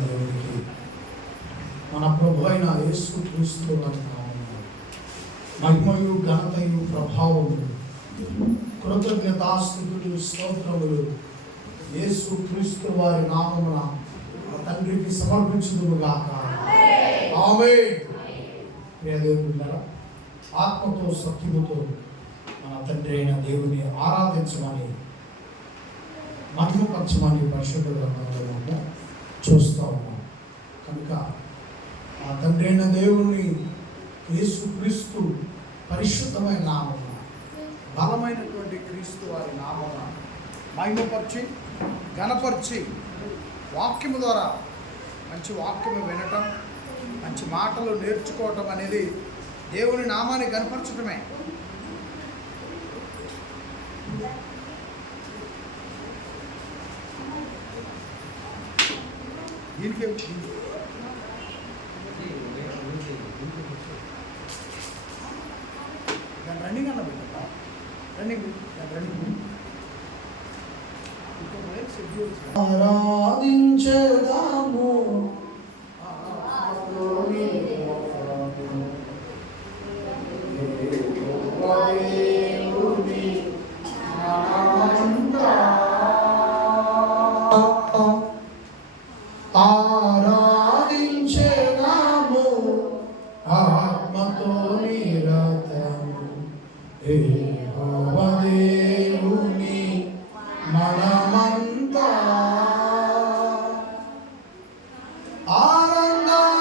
దేవునికి మన ప్రభు అయిన యేసుక్రీస్తు వారి నామమున మహిమయు ఘనతయు ప్రభావములు కృతజ్ఞతాస్తుతులు స్తోత్రములు యేసుక్రీస్తు వారి నామమున తండ్రికి సమర్పించుదుముగాక. ఆమేన్. ప్రియ దేవులారా, ఆత్మతో సత్యముతో మన తండ్రి అయిన దేవుని ఆరాధించమని మహిమపరచమని పరిశుద్ధ గ్రంథంలో చూస్తూ ఉన్నాం. కనుక ఆ తండ్రి అయిన దేవుని యేసుక్రీస్తు పరిశుద్ధమైన నామమున, బలమైనటువంటి క్రీస్తు వారి నామమున మహిమపరిచి ఘనపరిచి వాక్యము ద్వారా మంచి వాక్యము వినటం, మంచి మాటలు నేర్చుకోవటం అనేది దేవుని నామాన్ని కనపరచటమే. దీనికి రన్నింగ్ అన్న పెట్టా రన్నింగ్ ఆరాధించదాము ఆరాధించదాము ఆత్మతో నిరతము యెహోవా దేవుని మనమంతా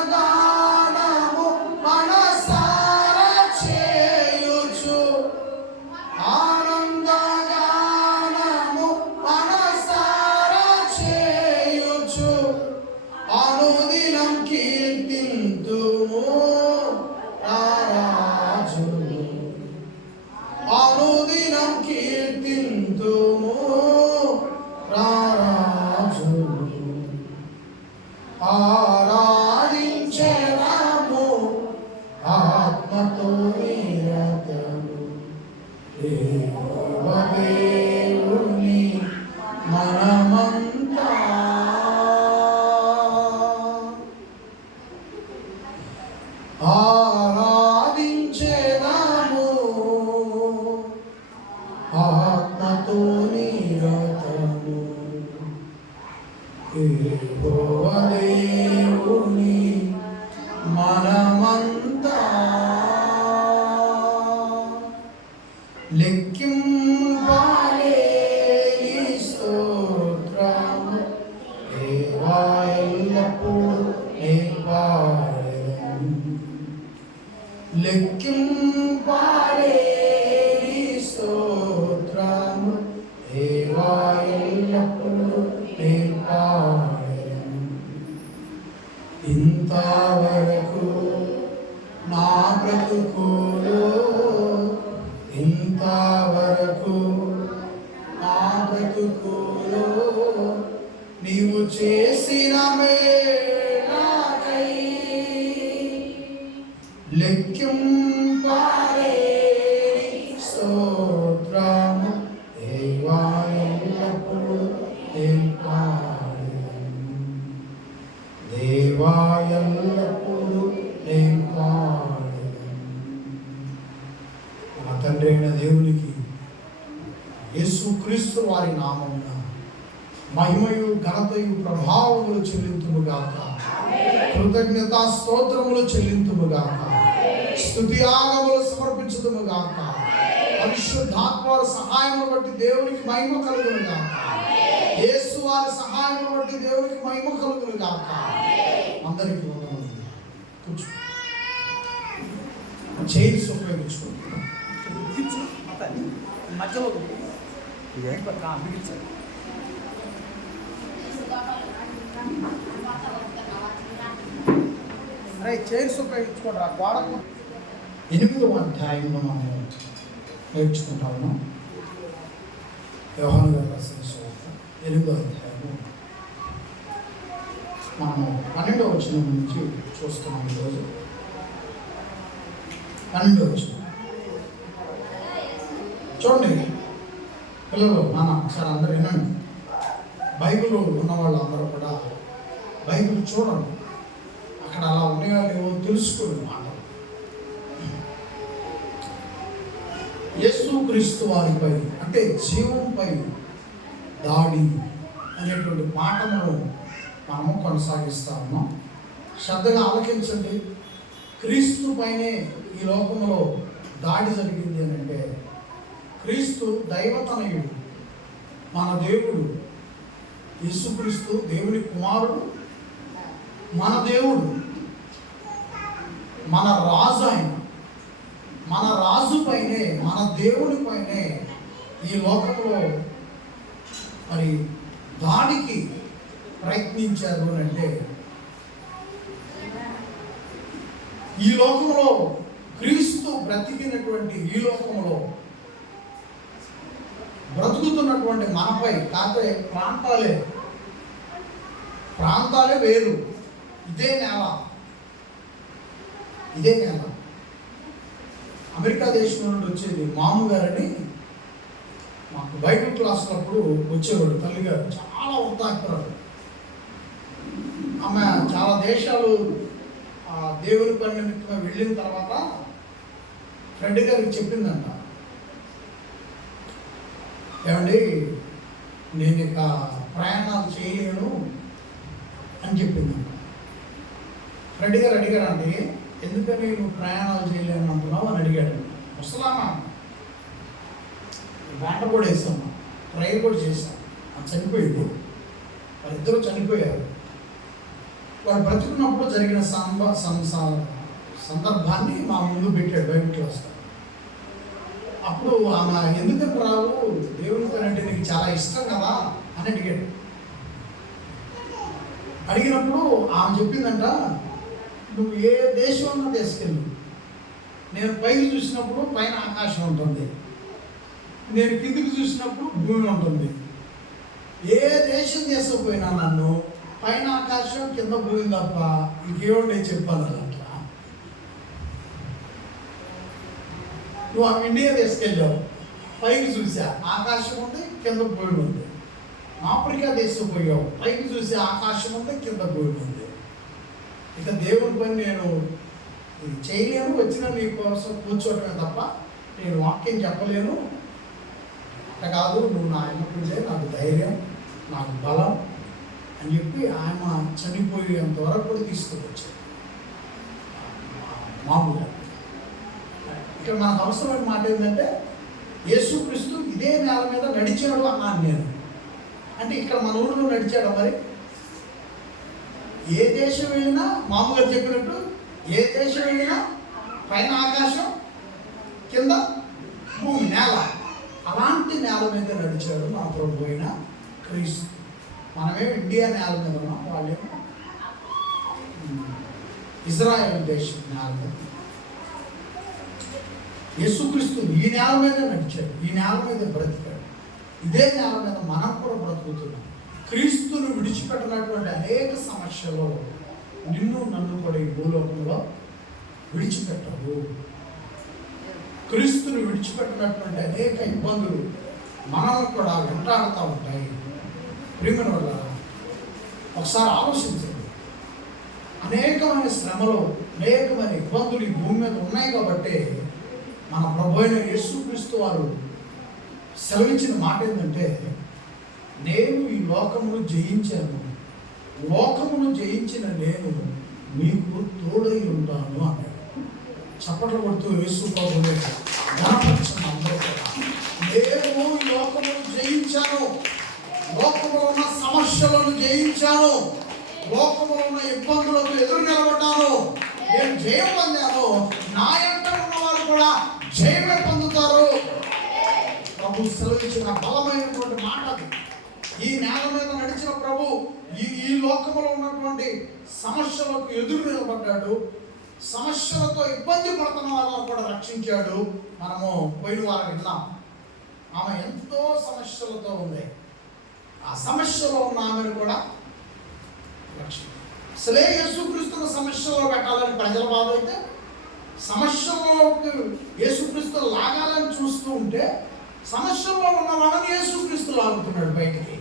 ఆనందగానము మనసారా చేయుచు ఆనందగానము మనసారా చేయుచు అనుదినం కీర్తింతుము రారాజును అనుదినం కీర్తింతుము రారాజును ఆరాధించెదము ఆత్మతో నిరతము యెహోవా దేవుని మనమంతా ఆరాధించెదము ఆత్మతో నిరతము యెహోవా దేవుని మనమంతా లెక్కింపలేని స్తోత్రము దేవా ఎల్లప్పుడూ నేను పాడెదను. లెక్కింపలేని స్తోత్రము దేవా ఎల్లప్పుడూ నేను పాడెదను. ఇంతవరకు నా బ్రతుకులో ఇంతవరకు నా బ్రతుకులో నీవు చేసిన మేలకై లెక్కింపలేని స్తోత్రము దేవా ఎల్లప్పుడూ నేను పాడెదను. దేవా ఎల్లప్పుడూ నేను పాడెదను. మన తండ్రి అయిన దేవునికి యేసుక్రీస్తు వారి నామమున మహిమయు ఘనతయు ప్రభావములు చెల్లింతుముగాక. కృతజ్ఞతా స్తోత్రములు చెల్లింతుముగాక. స్తుతి యాగములు సమర్పించుదుముగాక. పరిశుద్ధాత్మల సహాయమును బట్టి దేవునికి మహిమ కలుగునుగాక. యేసు వారి సహాయమును బట్టి దేవునికి మహిమ కలుగునుగాక. అందరికీ వందనములు. కూర్చో. చైర్స్ ఉపయోగించుకోండి. మధ్యలో బిగించాలి. అరే చైర్స్ ఉపయోగించుకోండి. ఆ గోడకు 8వ అధ్యాయంలో మనం నేర్చుకుంటా ఉన్నాం. యోహాను గారు రాసిన సువార్త 8వ అధ్యాయము మనము 12వ వచనం నుంచి చూస్తున్నాం. ఈరోజు 12వ వచనం చూడండి. పిల్లలు నాన్న ఒకసారి అందరూ వినండి. బైబిల్ ఉన్న వాళ్ళందరూ కూడా బైబిల్ చూడండి, అక్కడ అలా ఉన్నాయో లేవో తెలుసుకోండి మాటలు. యేసుక్రీస్తు వారిపై అంటే జీవంపై దాడి అనేటువంటి పాఠమును మనము కొనసాగిస్తా ఉన్నాం. శ్రద్ధగా ఆలకించండి. క్రీస్తు పైనే ఈ లోకంలో దాడి జరిగింది అని అంటే, క్రీస్తు దైవతనయుడు, మన దేవుడు. యేసుక్రీస్తు దేవుని కుమారుడు, మన దేవుడు, మన రాజు. ఆయన మన రాజు పైనే, మన దేవుని పైనే ఈ లోకంలో మరి దాడికి ప్రయత్నించారు అని అంటే, ఈ లోకంలో క్రీస్తు బ్రతికినటువంటి ఈ లోకంలో బ్రతుకుతున్నటువంటి మనపై కాకపోతే ప్రాంతాలే వేరు. ఇదే నేల అమెరికా దేశం నుండి వచ్చేది మామగారని మాకు బైబిల్ క్లాసులప్పుడు వచ్చేవాడు. తల్లిగారు చాలా వృద్ధాప్యురాలు. ఆమె చాలా దేశాలు దేవుని పని నిమిత్తం వెళ్ళిన తర్వాత ఫ్రెండ్ గారికి చెప్పిందంట, ఏమండి నేను ఇక ప్రయాణాలు చేయలేను అని చెప్పిందంట. ఫ్రెండ్ గారు అడిగారండి, ఎందుకని నువ్వు ప్రయాణాలు చేయలేను అంటున్నావు అని అడిగాడు. ముసలామా వెంట కూడా వేసాము, ట్రైల్ కూడా చేశాం. అది చనిపోయింది. వాళ్ళిద్దరూ చనిపోయారు. వాడు బ్రతుకున్నప్పుడు జరిగిన సందర్భాన్ని మా ముందు పెట్టాడు బైబిల్ క్లాస్లో. అప్పుడు ఆమె ఎందుకు రావు, దేవుని పని అంటే నీకు చాలా ఇష్టం కదా అని అడిగాడు. అడిగినప్పుడు ఆమె చెప్పిందంట, నువ్వు ఏ దేశం తీసుకెళ్ళు, నేను పైకి చూసినప్పుడు పైన ఆకాశం ఉంటుంది, నేను కిందికి చూసినప్పుడు భూమి ఉంటుంది. ఏ దేశం తీసుకుపోయినా నన్ను పైన ఆకాశం కింద భూమి తప్ప ఇంకేమో నేను చెప్పాను. అట్లా నువ్వు ఆ ఇండియా తీసుకెళ్ళావు, పైకి చూసా ఆకాశం ఉంది కింద భూమి ఉంది. ఆఫ్రికా తీసుకుపోయావు, పైకి చూసి ఆకాశం ఉంది కింద భూమి ఉంది. ఇక దేవుని పని నేను చేయలేను, వచ్చిన నీ కోసం కూర్చోవటమే తప్ప నేను వాక్యం చెప్పలేను. అట్లా కాదు, నువ్వు నా ఆయనకుంటే నాకు ధైర్యం, నాకు బలం అని చెప్పి ఆయన చనిపోయేంత వరకు కూడా తీసుకొచ్చాడు. మామూలుగా ఇక్కడ మనకు అవసరమైన మాట ఏంటంటే, యేసుక్రీస్తు ఇదే నేల మీద నడిచాడు అన్నాను నేను. అంటే ఇక్కడ మన ఊళ్ళో నడిచాడు. మరి ఏ దేశం వెళ్ళినా మామూలుగా చెప్పినట్టు, ఏ దేశం వెళ్ళినా పైన ఆకాశం కింద భూమి నేల, అలాంటి నేల మీద నడిచాడు మా ప్రభు అయిన క్రీస్తు. మనమేమో ఇండియా నేల మీద ఉన్నాం, వాళ్ళేమో ఇజ్రాయెల్ దేశం నేల మీద. యేసుక్రీస్తు ఈ నేల మీద నడిచాడు, ఈ నేల మీద బ్రతికాడు. ఇదే నేల మీద మనం కూడా బ్రతుకుతున్నాం. క్రీస్తును విడిచిపెట్టినటువంటి అనేక సమస్యలు నిన్ను నన్ను కూడా ఈ భూలోకంలో విడిచిపెట్టవు. క్రీస్తును విడిచిపెట్టినటువంటి అనేక ఇబ్బందులు మనల్ని కూడా వెంటాడుతూ ఉంటాయి. ప్రియమైన వల్ల ఒకసారి ఆలోచించండి. అనేకమైన శ్రమలు, అనేకమైన ఇబ్బందులు ఈ భూమి మీద ఉన్నాయి కాబట్టి మన ప్రభు అయిన యేసుక్రీస్తు వారు సెలవిచ్చిన మాట ఏంటంటే, నేను ఈ లోకమును జయించాను, లోకమును జయించిన నేను మీకు తోడై ఉంటాను అన్నాడు. చప్పట్లు కొడుతూ యేసు ప్రభువుని ఘనపరచండి అందరూ కూడా. నేను ఈ లోకమును జయించాను, లోకములో ఉన్న సమస్యలను జయించాను, లోకములో ఉన్న ఇబ్బందులకు ఎదురు నిలబడ్డాను, నేను జయం పొందాను. నా యొక్క ఉన్న వారు కూడా జయమే పొందుతారు. ప్రభు సెలవిచ్చిన బలమైనటువంటి మాట అది. ఈ నేల మీద నడిచిన ప్రభు ఈ లోకంలో ఉన్నటువంటి సమస్యలకు ఎదురు నిలబడ్డాడు. సమస్యలతో ఇబ్బంది పడుతున్న వాళ్ళను కూడా రక్షించాడు. మనము పోయిన వారం విన్నాం. ఆమె ఎంతో సమస్యలతో ఉంది. ఆ సమస్యలో ఉన్న ఆమెను కూడా అసలే యేసుక్రీస్తును సమస్యలో పెట్టాలని ప్రజల బాధ అయితే, సమస్యలోకి యేసుక్రీస్తు లాగాలని చూస్తూ ఉంటే సమస్యల్లో ఉన్న వాళ్ళని యేసుక్రీస్తు లాగుతున్నాడు బయటికి.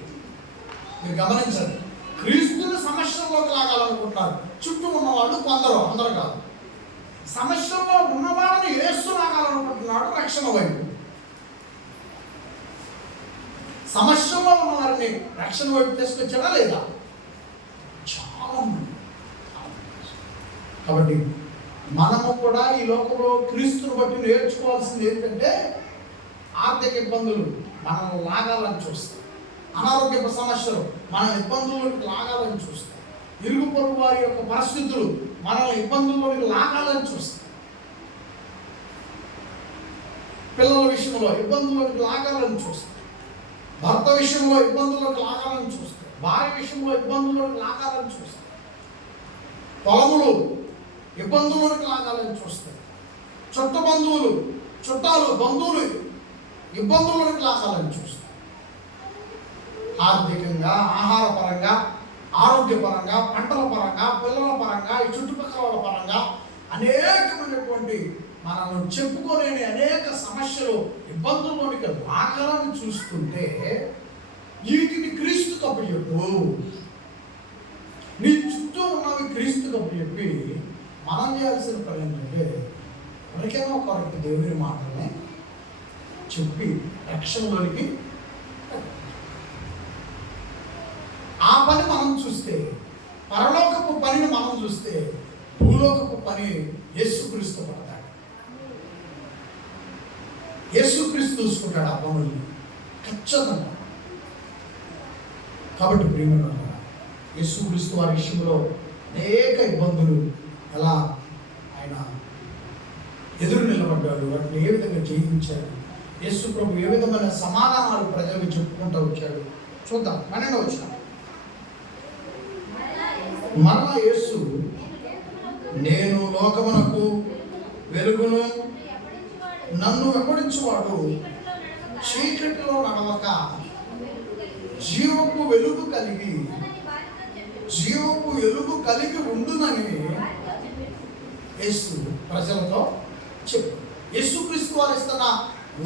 మీరు గమనించండి, క్రీస్తుని సమస్యల్లోకి లాగాలనుకుంటున్నారు. చుట్టూ ఉన్నవాళ్ళు కొందరు, అందరూ కాదు. సమస్యల్లో ఉన్నవాళ్ళని యేసు లాగాలనుకుంటున్నాడు రక్షణ వైపు. సమస్యలో ఉన్న వారిని రక్షణ వైపు తీసుకొచ్చాడా లేదా? చాలా మంది. కాబట్టి మనము కూడా ఈ లోకంలో క్రీస్తుని బట్టి నేర్చుకోవాల్సింది ఏంటంటే, ఆర్థిక ఇబ్బందులు మనల్ని లాగాలని చూస్తాయి, అనారోగ్య సమస్యలు మన ఇబ్బందుల్లోకి లాగాలని చూస్తాయి, ఇరుగు పొరుగు వారి యొక్క పరిస్థితులు మనల్ని ఇబ్బందుల్లోకి లాగాలని చూస్తాయి, పిల్లల విషయంలో ఇబ్బందుల్లోకి లాగాలని చూస్తాయి, భర్త విషయంలో ఇబ్బందుల్లోకి లాగాలని చూస్తాయి, భార్య విషయంలో ఇబ్బందుల్లోకి లాగాలని చూస్తాయి, పొలములు ఇబ్బందుల్లోకి లాగాలని చూస్తాయి, చుట్టాలు బంధువులు ఇబ్బందుల్లోకి లాగాలని చూస్తాయి. ఆర్థికంగా, ఆహారపరంగా, ఆరోగ్యపరంగా, పంటల పరంగా, పిల్లల పరంగా, ఈ చుట్టుపక్కల పరంగా అనేకమైనటువంటి మనల్ని చెప్పుకోలేని అనేక సమస్యలు, ఇబ్బందుల్లోనికి లాగాలని చూస్తుంటే వీటిని క్రీస్తు తప్పు చెప్పు. నీ చుట్టూ ఉన్నవి క్రీస్తు తప్పు చెప్పి మనం చేయాల్సిన పని ఏంటంటే, ఎవరికైనా ఒకరికి దేవుని మాటలనే చెప్పి రక్షణలోనికి ఆ పని మనం చూస్తే, పరలోకపు పనిని మనం చూస్తే, భూలోకపు పని యేసుక్రీస్తు పడతాడు. యేసుక్రీస్తు చూసుకుంటాడు ఆ పనుల్ని ఖచ్చితంగా. కాబట్టి ప్రియమైన యేసుక్రీస్తు వారి విషయంలో అనేక ఇబ్బందులు ఎలా ఆయన ఎదురు నిలబడ్డాడు, వాటిని ఏ విధంగా జయించాడు, యేసు ప్రభు ఏ విధమైన సమాధానాలు ప్రజలకు చెప్పుకుంటూ వచ్చాడు చూద్దాం. 12వ వచనం. మరలా యేసు, నేను లోకమునకు వెలుగును, నన్ను వెంబడించువాడు చీకటిలో నడవక జీవపు వెలుగు కలిగి ఉండునని యేసు ప్రజలతో చెప్పు. యేసుక్రీస్తు వారు ఇస్తున్న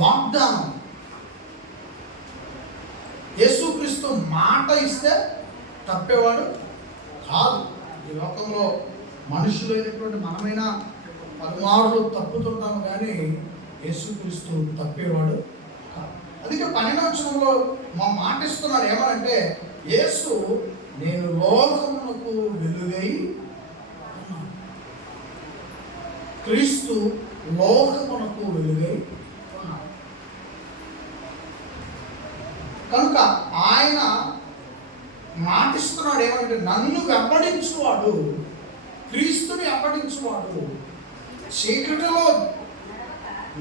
వాగ్దానం. యేసుక్రీస్తు మాట ఇస్తే తప్పేవాడు కాదు. ఈ లోకంలో మనుషులైనటువంటి మనమైనా పలుమార్లు తప్పుతుంటాము, కానీ యేసుక్రీస్తు తప్పేవాడు కాదు. అందుకే 12వ వచనంలో మా మాట ఇస్తున్నాడు. ఏమనంటే, యేసు, నేను లోకమునకు వెలుగై ఉన్నాను. క్రీస్తు లోకమునకు వెలుగై ఉన్నాడు కనుక ఆయన మాటిస్తున్నాడు. ఏమంటే, నన్ను వెంబడించువాడు, క్రీస్తుని వెంబడించువాడు చీకటిలో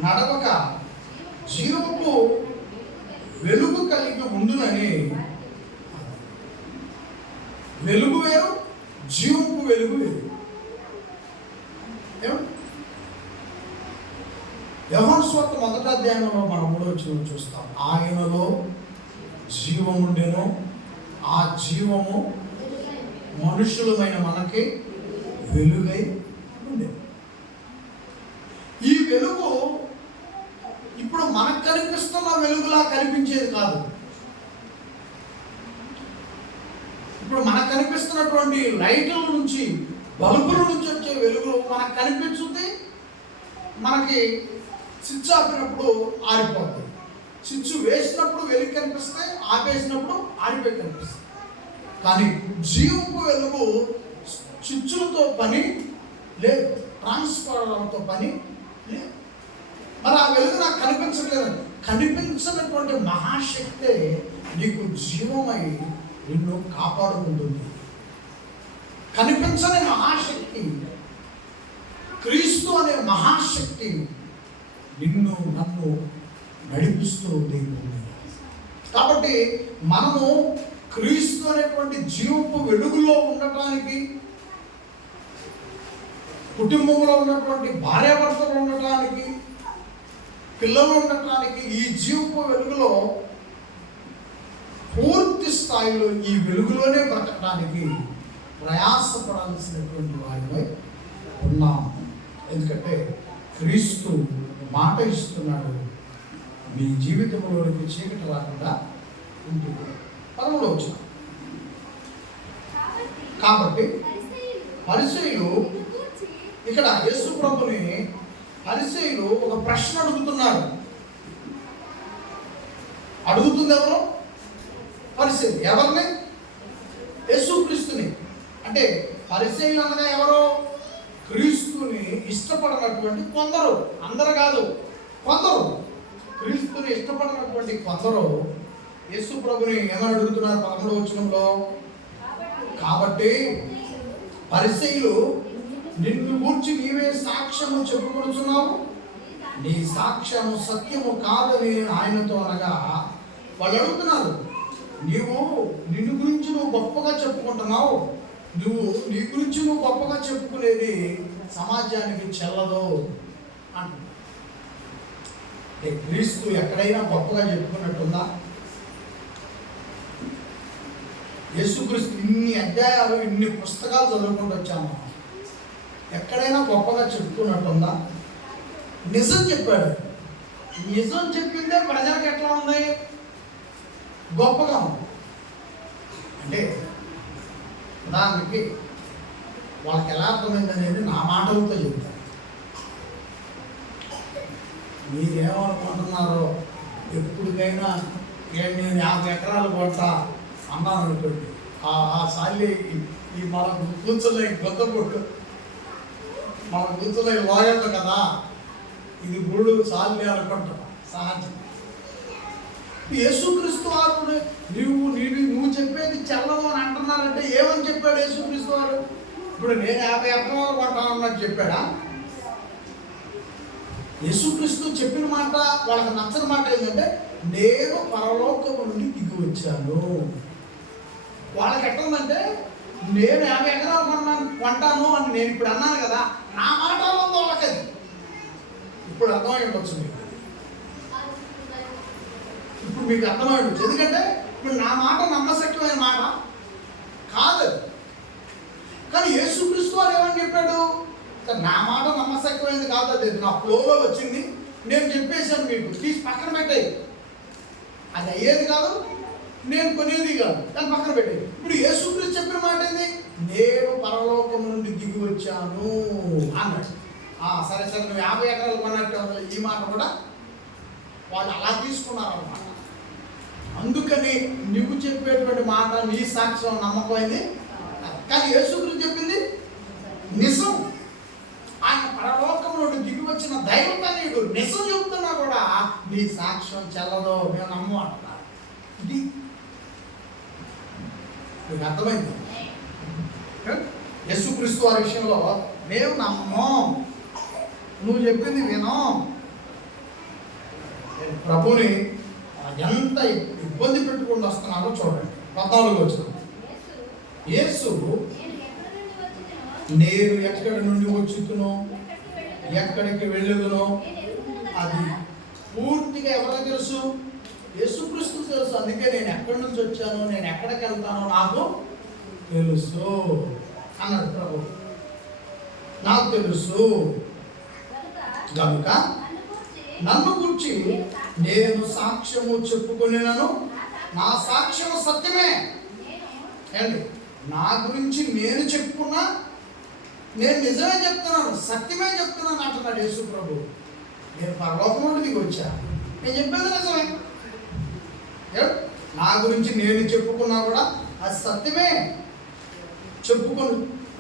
నడవక జీవపు వెలుగు కలిగి ఉండునని. వెలుగు వేరు, జీవపు వెలుగు వేరు. యోహాను సువార్త 1వ అధ్యాయంలో మనం 3వ వచనం చూస్తాం. ఆయనలో జీవముండెను, ఆ జీవము మనుషులమైన మనకి వెలుగై ఉండేది. ఈ వెలుగు ఇప్పుడు మనకు కనిపిస్తున్న వెలుగులా కనిపించేది కాదు. ఇప్పుడు మనకు కనిపిస్తున్నటువంటి లైట్ల నుంచి, బల్బుల నుంచి వచ్చే వెలుగు మనకు కనిపించుంది. మనకి స్విచ్ ఆపినప్పుడు ఆరిపోతుంది, స్విచ్ వేసినప్పుడు వెలుగు కనిపిస్తాయి, ఆపేసినప్పుడు ఆరిపోయి కనిపిస్తాయి. కానీ జీవపు వెలుగు స్విచ్లతో పని లేదు, ట్రాన్స్ఫార్మర్లతో పని లేదు. మరి ఆ వెలుగు నాకు కనిపించట్లేదు. కనిపించినటువంటి మహాశక్తే నీకు జీవమై నిన్ను కాపాడుకుంటుంది. కనిపించని మహాశక్తి, క్రీస్తు అనే మహాశక్తి నిన్ను నన్ను నడిపిస్తూ ఉంది. కాబట్టి మనము క్రీస్తు అనేటువంటి జీవపు వెలుగులో ఉండటానికి, కుటుంబంలో ఉన్నటువంటి భార్యాభర్తలు ఉండటానికి, పిల్లలు ఉండటానికి, ఈ జీవపు వెలుగులో పూర్తి స్థాయిలో ఈ వెలుగులోనే బ్రతకడానికి ప్రయాసపడాల్సినటువంటి వారిపై ఉన్నాం. ఎందుకంటే క్రీస్తు మాట ఇస్తున్నాడు, మీ జీవితంలోనికి చీకటి రాకుండా ఉంటుంది. 13వ వచనం. కాబట్టి పరిసయ్యులు ఇక్కడ యేసు ప్రభుని పరిసయ్యులు ఒక ప్రశ్న అడుగుతున్నారు. అడుగుతుంది ఎవరు? పరిసయ్యులు. ఎవరిని? యేసుక్రీస్తుని. అంటే పరిసయ్యులు అనగా ఎవరు? క్రీస్తుని ఇష్టపడినటువంటి కొందరు, అందరు కాదు, కొందరు. క్రీస్తుని ఇష్టపడినటువంటి కొందరు యేసు ప్రభుని ఏమని అడుగుతున్నారు? 11వ వచనంలో, కాబట్టి పరిసయ్యులు నిన్ను గూర్చి నీవే సాక్ష్యము చెప్పుకొనుచున్నావు, నీ సాక్ష్యము సత్యము కాదని ఆయనతో అనగా, వాళ్ళు అడుగుతున్నారు, నిన్ను గురించి నువ్వు గొప్పగా చెప్పుకుంటున్నావు, నీ గురించి నువ్వు గొప్పగా చెప్పుకునేది సమాజానికి చెల్లదు అంటున్నావు. క్రీస్తు ఎక్కడైనా గొప్పగా చెప్పుకున్నట్టుందా? యేసుక్రీస్తు ఇన్ని అధ్యాయాలు, ఇన్ని పుస్తకాలు చదువుకుంటూ వచ్చాము, ఎక్కడైనా గొప్పగా చెప్పుకున్నట్టుందా? నిజం చెప్పాడు. నిజం చెప్పిందే ప్రజలకు ఎట్లా ఉంది? గొప్పగా ఉంది. అంటే ఉదాహరణకి వాళ్ళకి ఎలా అర్థమైంది అనేది నా మాటలతో చెప్తాను. మీరేమనుకుంటున్నారో, ఎప్పటికైనా నేను 50 ఎకరాలు కొంటా అన్నాను అనుకోండి, ఆ సాలి ఈ మనకు కూర్చున్న గొంతపొట్టు, మన కూర్చున్న లోయలు కదా, ఇది గుళ్ళు సాలి అనుకుంటాం సహజం. యేసుక్రీస్తు వారు నువ్వు చెప్పేది చెల్లదు అని అంటున్నారంటే ఏమని చెప్పాడు యేసుక్రీస్తు వారు? ఇప్పుడు నేను 50 ఎకరాలు కొంటానన్నట్టు చెప్పాడా? యేసుక్రీస్తు చెప్పిన మాట వాళ్ళకి నచ్చని మాట ఏంటంటే, నేను పరలోకము నుండి దిగి వచ్చాను. వాళ్ళకి ఎట్లా ఉందంటే, నేను 50 ఎకరాలు కొంటాను అని నేను ఇప్పుడు అన్నాను కదా, నా మాట ఉంది వాళ్ళకి. అది ఇప్పుడు అర్థమై ఉండొచ్చు మీకు, ఇప్పుడు మీకు అర్థమై ఉండొచ్చు. ఎందుకంటే ఇప్పుడు నా మాట నమ్మశక్యమైన మాట కాదు. కానీ యేసుక్రీస్తు వారు ఏమని చెప్పాడు? నా మాట నమ్మశక్యమైనది కాదు, అది నా ఫ్లోలో వచ్చింది, నేను చెప్పేశాను, మీకు తీసి పక్కన పెట్టాయి, అది అయ్యేది కాదు, నేను కొనేది కాదు, దాన్ని పక్కన పెట్టేది. ఇప్పుడు యేసుక్రీస్తు చెప్పిన మాట ఏంది? నేను పరలోకం నుండి దిగి వచ్చాను అన్నాడు. సరే సరే, నువ్వు 50 ఎకరాలు కొన్నట్టు ఈ మాట కూడా వాళ్ళు అలా తీసుకున్నారు అన్నమాట. అందుకని నువ్వు చెప్పేటువంటి మాట నీ సాక్ష్యం నమ్మకమైంది. కానీ యేసుక్రీస్తు చెప్పింది నిజం. ఆయన పరలోకం నుండి దిగి వచ్చిన దైవతనయుడు, నిజం చెప్తున్నా కూడా నీ సాక్ష్యం చెల్లదో, మేము నమ్ము అంటున్నారు. ఇది మీకు అర్థమైంది? యేసుక్రీస్తు వారి విషయంలో మేము నమ్మం, నువ్వు చెప్పింది వినం. ప్రభుని ఎంత ఇబ్బంది పెట్టుకుంటూ వస్తున్నారో చూడండి. 14వ వచనం, యేసు నేను ఎక్కడి నుండి వచ్చుతునో, ఎక్కడికి వెళ్ళుదునో అది పూర్తిగా ఎవరికి తెలుసు? యేసుక్రీస్తు తెలుసు. అందుకే నేను ఎక్కడి నుంచి వచ్చానో, నేను ఎక్కడికి వెళ్తానో నాకు తెలుసు అన్నాడు ప్రభు. నాకు తెలుసు కనుక నన్ను గురించి నేను సాక్ష్యము చెప్పుకొనినను, నా సాక్ష్యము సత్యమే. అండి, నా గురించి నేను చెప్పుకున్నా, నేను నిజమే చెప్తున్నాను, సత్యమే చెప్తున్నాను అంటున్నాడు యేసు ప్రభు. నేను పరలోకం నుండి దిగి వచ్చా, నేను చెప్పేది నిజమే. నా గురించి నేను చెప్పుకున్నా కూడా అది సత్యమే. చెప్పుకొని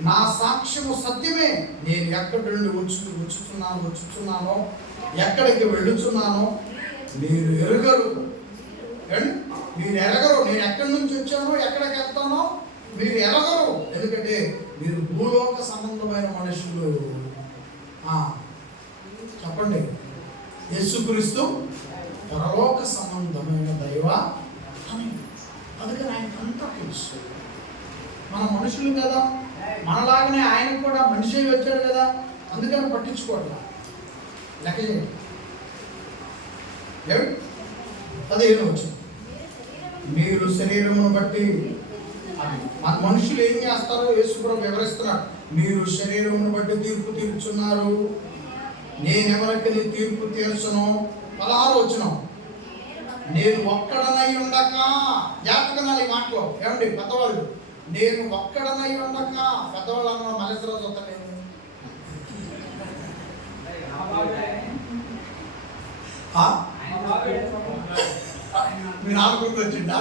నా సాక్ష్యము సత్యమే. నేను ఎక్కడి నుండి వచ్చుచున్నానో, ఎక్కడికి వెళ్ళుచున్నానో మీరు ఎరగరు. మీరు ఎరగరు. నేను ఎక్కడి నుంచి వచ్చానో, ఎక్కడికి వెళ్తానో మీరు ఎరగరు. ఎందుకంటే మీరు భూలోక సంబంధమైన మనుషులు. చెప్పండి, యేసుక్రీస్తు పరలోక సంబంధమైన దైవ అని. అందుకని ఆయనకు అంతా తెలుసు. మన మనుషులు కదా, మనలాగానే ఆయనకు కూడా మనిషి వచ్చాడు కదా, అందుకని పట్టించుకోవట్లా. లెక్క చేయండి. 15 వచ్చింది, మీరు శరీరమును బట్టి అని. మన మనుషులు ఏం చేస్తారో యేసుప్రభు వివరిస్తున్నాడు. మీరు శరీరమును బట్టి తీర్పు తీర్చున్నారు, నేనెవరికి తీర్పు తీర్చను. 16 వచ్చినాం, నేను ఒక్కడనై ఉండక, జాతకనాలు ఈ మాటలో ఏమండి పెద్దవాళ్ళు, నేను ఒక్కడనై ఉండక, పెద్దవాళ్ళు అన్న మళ్ళీ కోటేశ్వరరావు చూస్తాను. మీ నాన్న గుర్తు వచ్చిందా?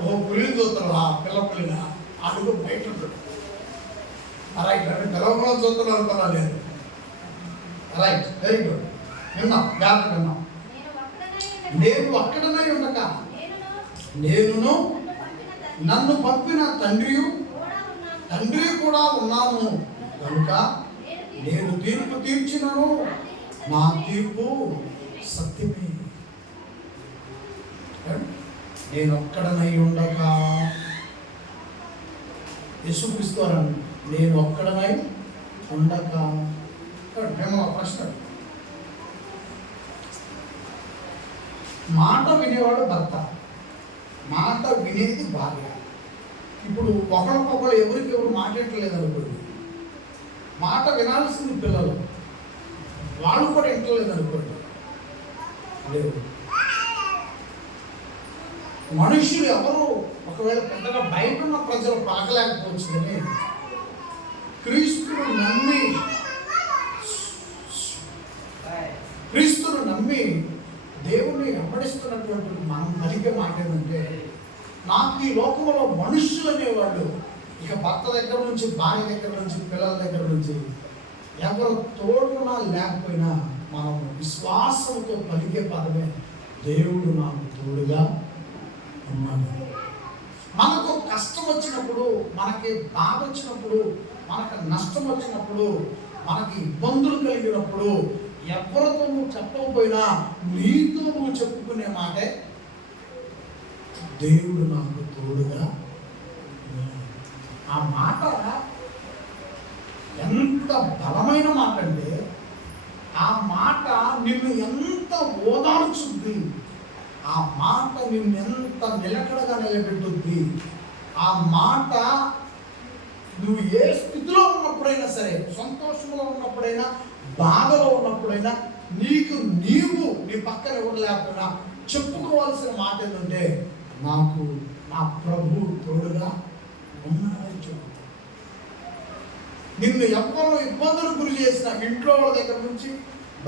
ఓ పులిని చూస్తావా? పిల్ల పులిన అడుగు బయట ఉంటాడు. రైట్ అంటే పిల్లకుండా చూస్తున్నాం అనుకున్నా లేదు. Right, very good. విన్నాం, జాగ్రత్త విన్నాం. నేను అక్కడనే ఉండక నేనును నన్ను పంపిన తండ్రి కూడా ఉన్నాను కనుక నేను తీర్పు తీర్చినను నా తీర్పు సత్యమే. నేను ఒక్కడనై ఉండక యేసుక్రీస్తువారని నేను ఒక్కడనై ఉండక. మేము ప్రశ్న, మాట వినేవాడు భర్త, మాట వినేది భార్య. ఇప్పుడు ఒకరికొకరు ఎవరికి ఎవరు మాట్లాడలేదు అనుకోండి, మాట వినాల్సింది పిల్లలు, వాళ్ళు కూడా వింటలేదు అనుకోండి. లేదు, మనుషులు ఎవరు ఒకవేళ పెద్దగా బయట ఉన్న ప్రజలు పలకలేకపోవచ్చు, కానీ క్రీస్తును నమ్మి దేవుణ్ణి వెంబడిస్తున్నటువంటి మనం పలికే మాట ఏంటంటే, నాకు ఈ లోకంలో మనుషులు అనేవాళ్ళు, ఇక భర్త దగ్గర నుంచి, భార్య దగ్గర నుంచి, పిల్లల దగ్గర నుంచి ఎవరు తోడునా లేకపోయినా మనం విశ్వాసంతో పలికే పదమే దేవుడు నాకు తోడుగా ఉన్నాడు. మనకు కష్టం వచ్చినప్పుడు, మనకి బాధ వచ్చినప్పుడు, మనకు నష్టం వచ్చినప్పుడు, మనకి ఇబ్బందులు కలిగినప్పుడు ఎవరితో నువ్వు చెప్పకపోయినా నీతో నువ్వు చెప్పుకునే మాటే దేవుడు నాకు తోడుగా. ఆ మాట ఎంత బలమైన మాట అంటే, ఆ మాట నిన్ను ఎంత ఓదార్చుద్ది, ఆ మాట నిన్ను ఎంత నిలకడగా నిలబెట్టుద్ది. ఆ మాట నువ్వు ఏ స్థితిలో ఉన్నప్పుడైనా సరే, సంతోషంలో ఉన్నప్పుడైనా, బాధలో ఉన్నప్పుడైనా, నీవు నీ పక్కన ఎవరు లేకపోయినా చెప్పుకోవాల్సిన మాట ఏంటంటే, నాకు నా ప్రభు తోడుగా ఉన్నాడని చెప్పు. నిన్ను ఎవరు ఇబ్బందులు గురి చేసిన, ఇంట్లో వాళ్ళ దగ్గర నుంచి,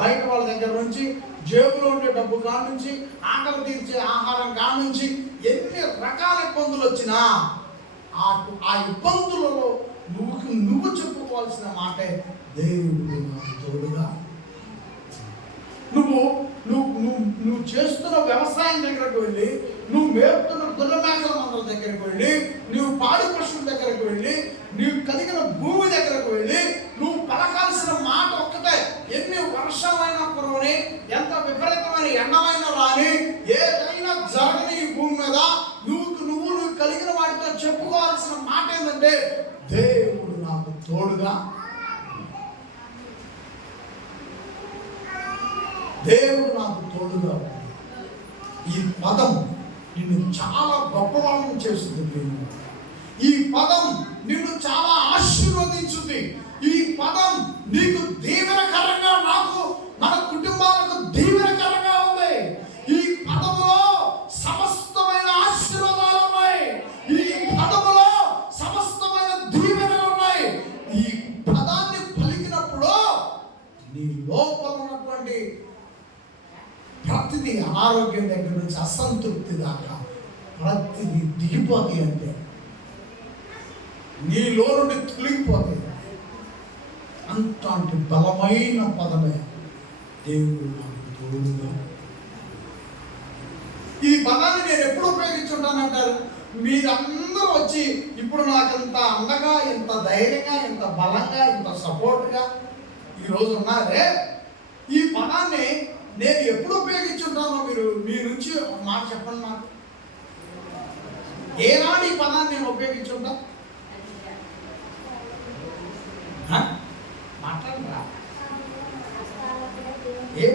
బయట వాళ్ళ దగ్గర నుంచి, జేబులో ఉండే డబ్బు కాడ నుంచి, ఆకలి తీర్చే ఆహారం కాడ నుంచి, ఎన్ని రకాల ఇబ్బందులు వచ్చినా ఆ ఇబ్బందులలో నువ్వు చెప్పుకోవాల్సిన మాటే దేవుడు నాకు తోడుగా. నువ్వు చేస్తున్న వ్యవసాయం దగ్గరకు వెళ్ళి, నువ్వు మేపుతున్న గొర్రె మేకల మందల దగ్గరకు వెళ్ళి, నువ్వు పాడి పశువుల దగ్గరకు వెళ్ళి, నువ్వు కలిగిన భూమి దగ్గరకు వెళ్ళి నువ్వు పలకాల్సిన మాట ఒక్కటే. ఎన్ని వర్షాలైనా కురవని, ఎంత విపరీతమైన ఎండమైనా రాని, ఏదైనా జరగని ఈ భూమి మీద నువ్వు కలిగిన వాటితో చెప్పుకోవాల్సిన మాట ఏంటంటే, దేవుడు నాకు తోడుగా. దేవుడు నాకు తోడుగా. ఈ పదం నిన్ను చాలా గొప్పవాళ్ళని చేస్తుంది. ఈ పదం నిన్ను చాలా ఆశీర్వదించుతుంది. ఈ పదం నీకు దీవెనకరంగా, నాకు, మన కుటుంబాలకు దీవెనకరంగా ఉంది. ఈ పదములో సమస్తమైన ఆశీర్వాదాలు ఉన్నాయి. ఈ పదములో సమస్తమైన దీవెనలు ఉన్నాయి. ఈ పదాన్ని పలికినప్పుడు నీ లోపల ఉన్నటువంటి ప్రతిదీ, అనారోగ్యం దగ్గర నుంచి అసంతృప్తి దాకా ప్రతిదీ దిగిపోతాయి. అంటే నీలో నుండి తొలగిపోతాయి. అంతటి బలమైన పదమే దేవుడు నాకు తోడుగా. ఈ పదాన్ని నేను ఎప్పుడు ఉపయోగించుంటానంటారు మీరందరూ వచ్చి, ఇప్పుడు నాకు ఎంత అండగా, ఎంత ధైర్యంగా, ఎంత బలంగా, ఎంత సపోర్ట్గా ఈరోజు ఉన్నారే. ఈ పదాన్ని నేను ఎప్పుడు ఉపయోగించుంటానో మీరు మీ నుంచి ఒక మాట చెప్పండి నాకు. ఏనాడు ఈ పదాన్ని నేను ఉపయోగించుంటా? మాట్లాడరా?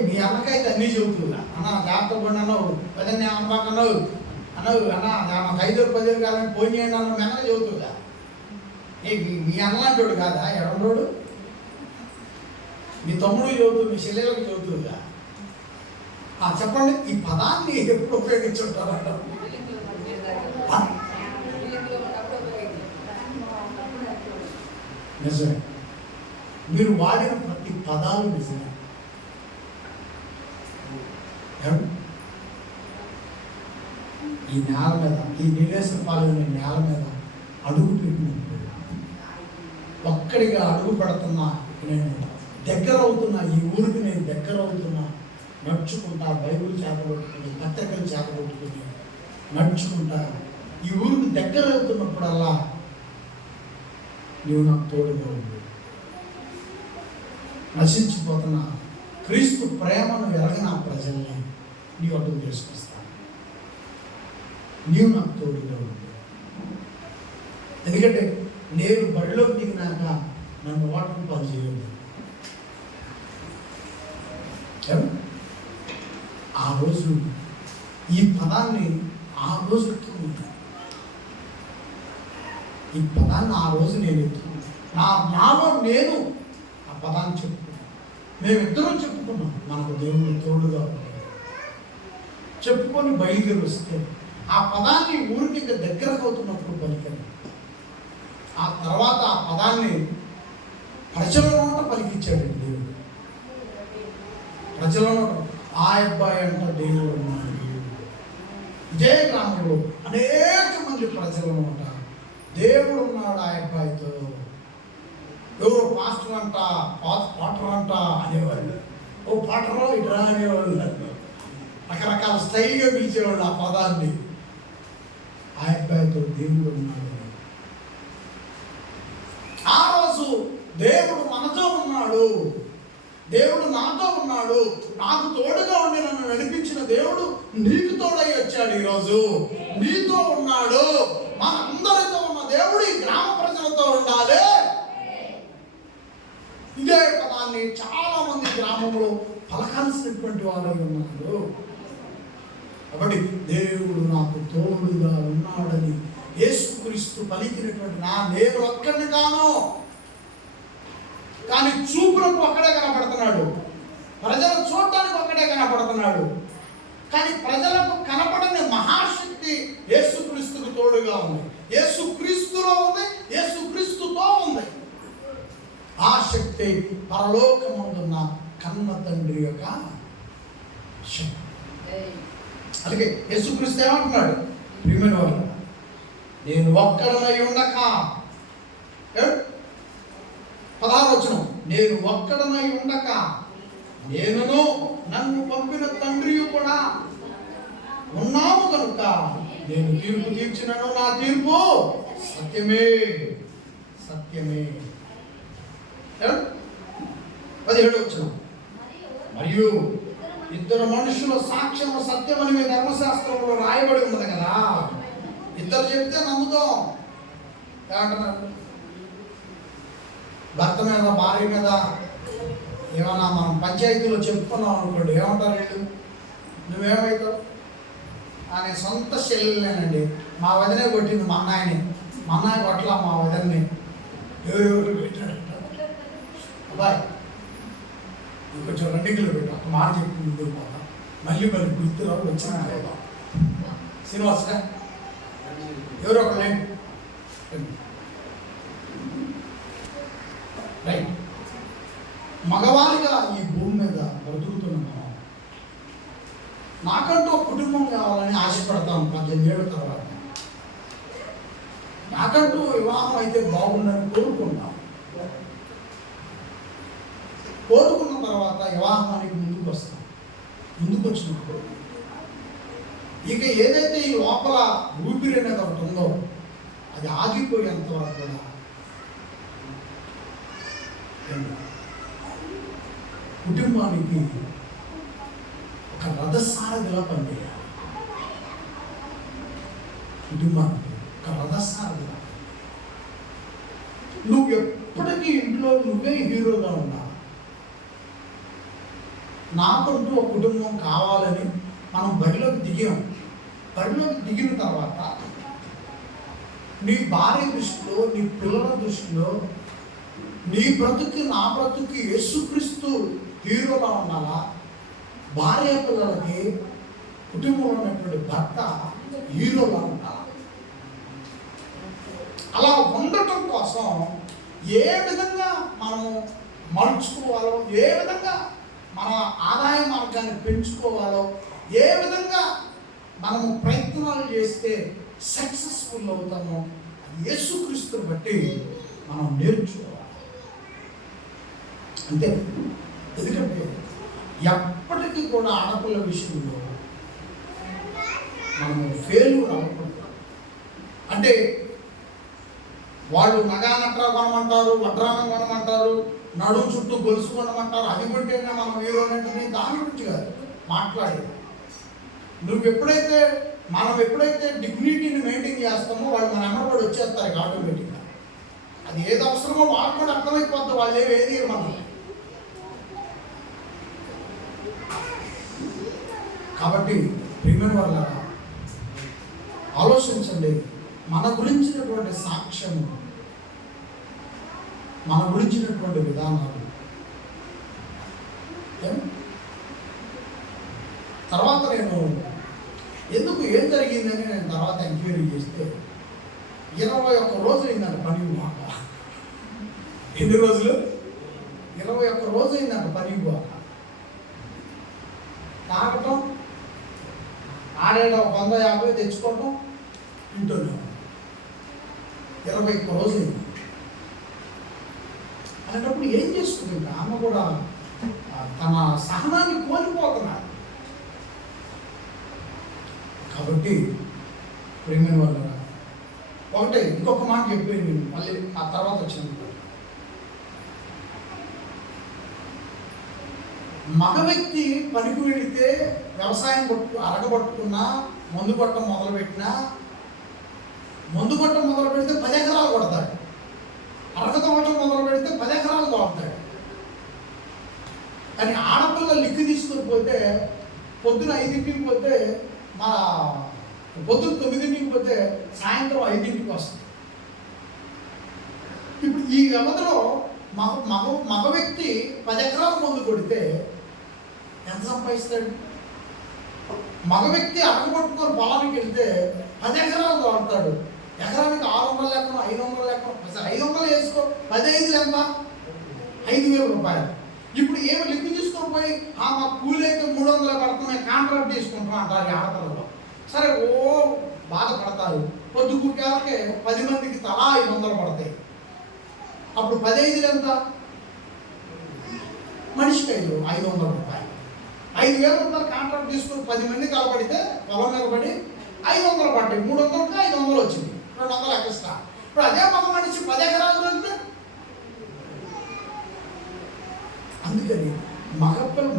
మీ అన్నకైతే అన్నీ చెబుతుందా? అన్న జాగ్రత్త పడి అన్నావు, పదని అన్నబాక అన్నావు, అన్న మాకు 5-10 కాలని పోయి చేయండి అన్న మెన్నగా చెబుతుందా? మీ అన్నలాంటోడు కాదా? ఎడంరోడు మీ తమ్ముడు చెబుతూ, మీ చెల్లెలకు చెబుతుందా? చెప్పండి, ఈ పదాన్ని ఎప్పుడు ఉపయోగించుంటారంటారు? నిజమే. మీరు వాడిన ప్రతి పదాలు నిజమే. ఈ నేల మీద, ఈ నీలేశ్వరపాలెం నేల మీద అడుగు పెట్టినప్పుడు ఒక్కడిగా అడుగు పెడుతున్నా, నేను దగ్గర అవుతున్నా, ఈ ఊరికి నేను దగ్గర అవుతున్నా, నడుచుకుంటా, బైబిల్ చేతబట్టుకుని, పత్రికలు చేతబట్టుకుని నడుచుకుంటా ఈ ఊరికి దగ్గర అవుతున్నప్పుడల్లా నీవు నాకు తోడుగా ఉంది. నశించిపోతున్న క్రీస్తు ప్రేమను ఎరగిన ప్రజల్ని నీ అడ్డుకు చేసుకొస్తాను. నీవు నాకు తోడుగా ఉంది. ఎందుకంటే నేను బడిలోకి దిగినాక నన్ను వాటర్ పాలు చేయలేదు. ఆ రోజు ఈ పదాన్ని ఆ రోజు ఎత్తుకున్నాను. ఈ పదాన్ని ఆ రోజు నేను ఎత్తుకున్నాను. నాలో నేను ఆ పదాన్ని చెప్పుకున్నాను. మేమిద్దరం చెప్పుకున్నాం, మనకు దేవుడు తోడుగా చెప్పుకొని బయలుదేరి వస్తే ఆ పదాన్ని ఊరికి ఇంకా దగ్గరకు అవుతున్నప్పుడు పలికాను. ఆ తర్వాత ఆ పదాన్ని ప్రజల నోట పలికించాడు దేవుడు. ప్రజల నోట ఆ అబ్బాయి అంట దేవుడు ఉన్నాడు. ఇదే గ్రామంలో అనేక మంది ప్రజల నోట దేవుడు ఉన్నాడు ఆ అబ్బాయితో. ఎవరో పాస్టర్ అంట, పాటర్ అంట అనేవాళ్ళు. ఓ పాటరో ఇట్రా అనేవాళ్ళు. రకరకాల స్టైల్గా పిలిచేవాళ్ళు ఆ పదాన్ని. ఆ అబ్బాయితో దేవుడు ఉన్నాడు. ఆ రోజు దేవుడు మనతో ఉన్నాడు, దేవుడు నాతో ఉన్నాడు, నాకు తోడుగా ఉండి నన్ను నడిపించిన దేవుడు నీకు తోడై వచ్చాడు. ఈరోజు నీతో ఉన్నాడు. మనందరితో ఉన్న దేవుడు ఈ గ్రామ ప్రజలతో ఉండాలి. ఇదే పదాన్ని చాలా మంది గ్రామంలో పలకాల్సినటువంటి వారు ఉన్నారు. కాబట్టి దేవుడు నాకు తోడుగా ఉన్నాడని యేసుక్రీస్తు పలికినటువంటి నేను ఒక్కడిని కాను, కానీ చూపులకు ఒక్కడే కనపడుతున్నాడు, ప్రజలు చూడటానికి ఒక్కడే కనపడుతున్నాడు. కానీ ప్రజలకు కనపడని మహాశక్తి యేసుక్రీస్తుకు తోడుగా ఉంది, యేసుక్రీస్తులో ఉంది, యేసుక్రీస్తుతో ఉంది. ఆ శక్తి పరలోకమందున్న కన్న తండ్రి యొక్క శక్తి. అలాగే యేసుక్రీస్తు ఏమంటున్నాడు? ప్రియమైన వాళ్ళు, నేను ఒక్కడనై ఉండక, 16వ వచనం, నేను ఒక్కడనై ఉండక నేనును నన్ను పంపిన తండ్రి కూడా ఉన్నాము కనుక నేను తీర్పు తీర్చినను, నా తీర్పు సత్యమే సత్యమే. 17వ వచనం, మరియు ఇద్దరు మనుషుల సాక్ష్యం సత్యమని మీ ధర్మశాస్త్రంలో రాయబడి ఉన్నది కదా. ఇద్దరు చెప్తే నమ్ముతాం. ఏమంటున్నారు? భర్త మీద భార్య మీద ఏమన్నా మనం పంచాయతీలో చెప్పుకున్నాం అనుకోండి, ఏమంటారు వీళ్ళు? నువ్వేమవుతావు? నేను సొంత చెల్లెలేనండి, మా వదినే కొట్టింది మా అన్నాయని, మా అన్నయ్య కొట్ల మా వదిన్ని ఎవరెవరు పెట్టాడు. అబ్బాయి కొంచెం రెండింటిలో పెట్టు, ఒక మాట చెప్పి ముందుకు పోతాం, మళ్ళీ గుర్తురావు వచ్చిన శ్రీనివాస ఎవరో ఒక లైన్ రైట్. మగవారిగా ఈ భూమి మీద బ్రతుకుతున్నాం. నాకంటూ ఒక కుటుంబం కావాలని ఆశపడతాం 18 ఏళ్ళ తర్వాత. నాకంటూ వివాహం అయితే బాగుందని కోరుకుంటాం. కోరుకున్న తర్వాత వివాహానికి ముందుకు వస్తాం. ముందుకు వచ్చినప్పుడు ఇక ఏదైతే ఈ లోపల ఊపిరి అనేది ఒకటి ఉందో అది ఆగిపోయేంత వరకు కూడా కుటుంబానికి ఒక రథసారథిలా పనిచేయాలి. కుటుంబానికి ఒక రథసారథిలా. నువ్వు ఎప్పటికీ ఇంట్లో నువ్వే హీరోగా ఉండాలి. నాకంటూ ఒక కుటుంబం కావాలని మనం బరిలోకి దిగాం. బరిలోకి దిగిన తర్వాత నీ భార్య దృష్టిలో, నీ పిల్లల దృష్టిలో నీ బ్రతుకు నా బ్రతుకు యేసుక్రీస్తు హీరోలా ఉండాలా? భార్య పిల్లలకి కుటుంబంలో ఉన్నటువంటి భర్త హీరోలా ఉండాలి. అలా ఉండటం కోసం ఏ విధంగా మనము మలుచుకోవాలో, ఏ విధంగా మన ఆదాయ మార్గాన్ని పెంచుకోవాలో, ఏ విధంగా మనము ప్రయత్నాలు చేస్తే సక్సెస్ఫుల్ అవుతామో యేసుక్రీస్తుని బట్టి మనం నేర్చుకోవాలి. అంతే. ఎందుకంటే ఎప్పటికీ కూడా ఆడపిల్ల విషయంలో మనము ఫెయిల్యూర్ అవ్వకూడదు. అంటే వాళ్ళు నగానట్రా కొనమంటారు, వడ్రానం కొనమంటారు, నడుము చుట్టూ గొలుసు కొనమంటారు, అది కొంటేనే మనం హీరోనంటే దాని గురించి కాదు మాట్లాడేది. మనం ఎప్పుడైతే డిగ్నిటీని మెయింటైన్ చేస్తామో వాళ్ళు మన ఎమ్మడి వచ్చేస్తారు ఆటోమేటిక్గా. అది ఏది అవసరమో వాళ్ళకు కూడా అర్థమైపోద్ది, వాళ్ళు ఏది మనం. కాబట్టి ప్రియమైన వాళ్ళ ఆలోచించండి, మన గురించినటువంటి సాక్ష్యము, మన గురించినటువంటి విధానాలు. తర్వాత నేను ఎందుకు ఏం జరిగిందని నేను తర్వాత ఎంక్వైరీ చేస్తే 21 రోజులు అయిందంట పని పోక. ఎన్ని రోజులు? 21 రోజు అయిందంట పని పోక. తాగటం, ఆడేయడం, 150 తెచ్చుకోవడం, ఇంటున్నాం. 21 రోజులు అయింది. అనేటప్పుడు ఏం చేసుకుంది? ఆమె కూడా తన సహనాన్ని కోల్పోతున్నాడు. కాబట్టి ప్రేమైన వల్ల ఒకటే ఇంకొక మాట చెప్పేది, మళ్ళీ ఆ తర్వాత వచ్చింది. మగ వ్యక్తి పనికి వెళితే వ్యవసాయం అరగబట్టుకున్నా, మందు కొట్టడం మొదలుపెట్టినా, మందు కొట్టడం మొదలు పెడితే 10 ఎకరాలు కొడతాడు. అరగ తోటం మొదలు పెడితే 10 ఎకరాలు తోడతాడు. కానీ ఆడపిల్ల లిక్కు తీసుకొని పోతే పొద్దున 5ంటికి పోతే, మా పొద్దున 9ంటికి పోతే సాయంత్రం 5ంటికి వస్తుంది. ఇప్పుడు ఈ వ్యవధిలో మగ వ్యక్తి 10 ఎకరాలు మందు కొడితే ఎంత సంపాదిస్తాడు? మగ వ్యక్తి అరగబట్టుకొని పొలానికి వెళ్తే 10 ఎకరాలు తోడతాడు. ఎకరానికి 600 లెక్కను, 500 లెక్కను, 500 వేసుకో, 15 ఎంత? 5,000 రూపాయలు. ఇప్పుడు ఏమి లిక్కు తీసుకొని పోయి మా కూలి అయితే 300 పడుతున్నాయి, కాంట్రాక్ట్ తీసుకుంటాం అంటారు ఆడపిల్లలు. సరే, బాధపడతారు. పొద్దుకూకేళ్ళకి 10 మందికి తలా 500 పడతాయి. అప్పుడు 15 ఎంత? మనిషికి 500 రూపాయలు. 5,000 రూపాయలు కాంట్రాక్ట్ తీసుకొని 10 మంది కలబడితే పొలం మీద పడి 500 పడ్డాయి. 300కి 500 వచ్చింది, 200 ఎక్స్ట్రా. ఇప్పుడు అదే మగ మనిషి 10 ఎకరాలు దొరికితే, అందుకని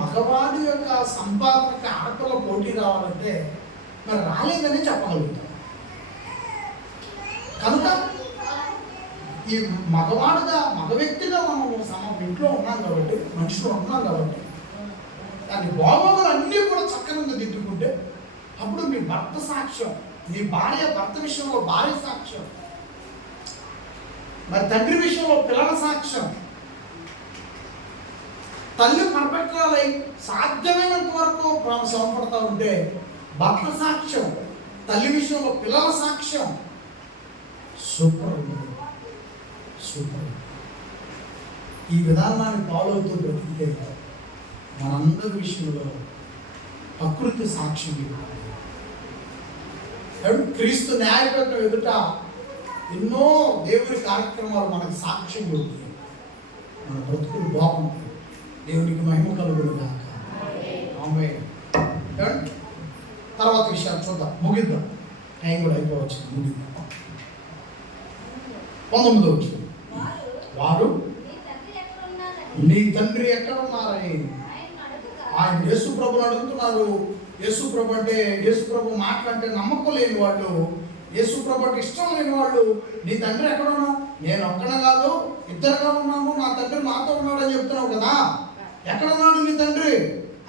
మగవాడి యొక్క సంపాదనకి ఆడపిల్ల పోటీ రావాలంటే మరి రాలేదని చెప్పగలుగుతాం. కనుక ఈ మగ వ్యక్తిగా మనం ఇంట్లో ఉన్నాం కాబట్టి, మనిషిలో ఉన్నాం కాబట్టి, దాని బాగోగులు అన్నీ కూడా చక్కగా దిద్దుకుంటే అప్పుడు మీ భర్త సాక్ష్యం, మీ భర్త విషయంలో భార్య సాక్ష్యం, మరి తండ్రి విషయంలో పిల్లల సాక్ష్యం, తల్లి పర్ఫెక్ట్లై సాధ్యమైనంత వరకు శ్రమపడతా ఉంటే భర్త సాక్ష్యం, తల్లి విషయంలో పిల్లల సాక్ష్యం సూపర్. ఈ విధానాన్ని ఫాలో అవుతూ బ్రతికితే మనందరి విషయంలో ప్రకృతి సాక్ష్యం ఇవ్వాలి. క్రీస్తు న్యాయపీఠం ఎదుట ఎన్నో దేవుని కార్యక్రమాలు మనకు సాక్ష్యం ఇవ్వాలి. మన బ్రతుకులు బాగుంటాయి. దేవునికి మహిమ కలుగును గాక. ఆమేన్. తర్వాత విషయాలు చూద్దాం, ముగిద్దాం. టైం కూడా అయిపోవచ్చు. ముగిద్దాం. 19వ వచనం, వారు నీ తండ్రి ఎక్కడ ఉన్నారని ఆయన యేసు ప్రభుని అడుగుతున్నారు. యేసు ప్రభు అంటే, యేసు ప్రభు మాట్లాడితే నమ్మకం లేని వాళ్ళు, యేసు ప్రభు అంటే ఇష్టం లేని వాళ్ళు, నీ తండ్రి ఎక్కడ ఉన్నావు? నేను ఒక్కనే కాదు, ఇద్దరుగా ఉన్నాము, నా తండ్రి నాతో ఉన్నాడని చెప్తున్నావు కదా, ఎక్కడ ఉన్నాడు నీ తండ్రి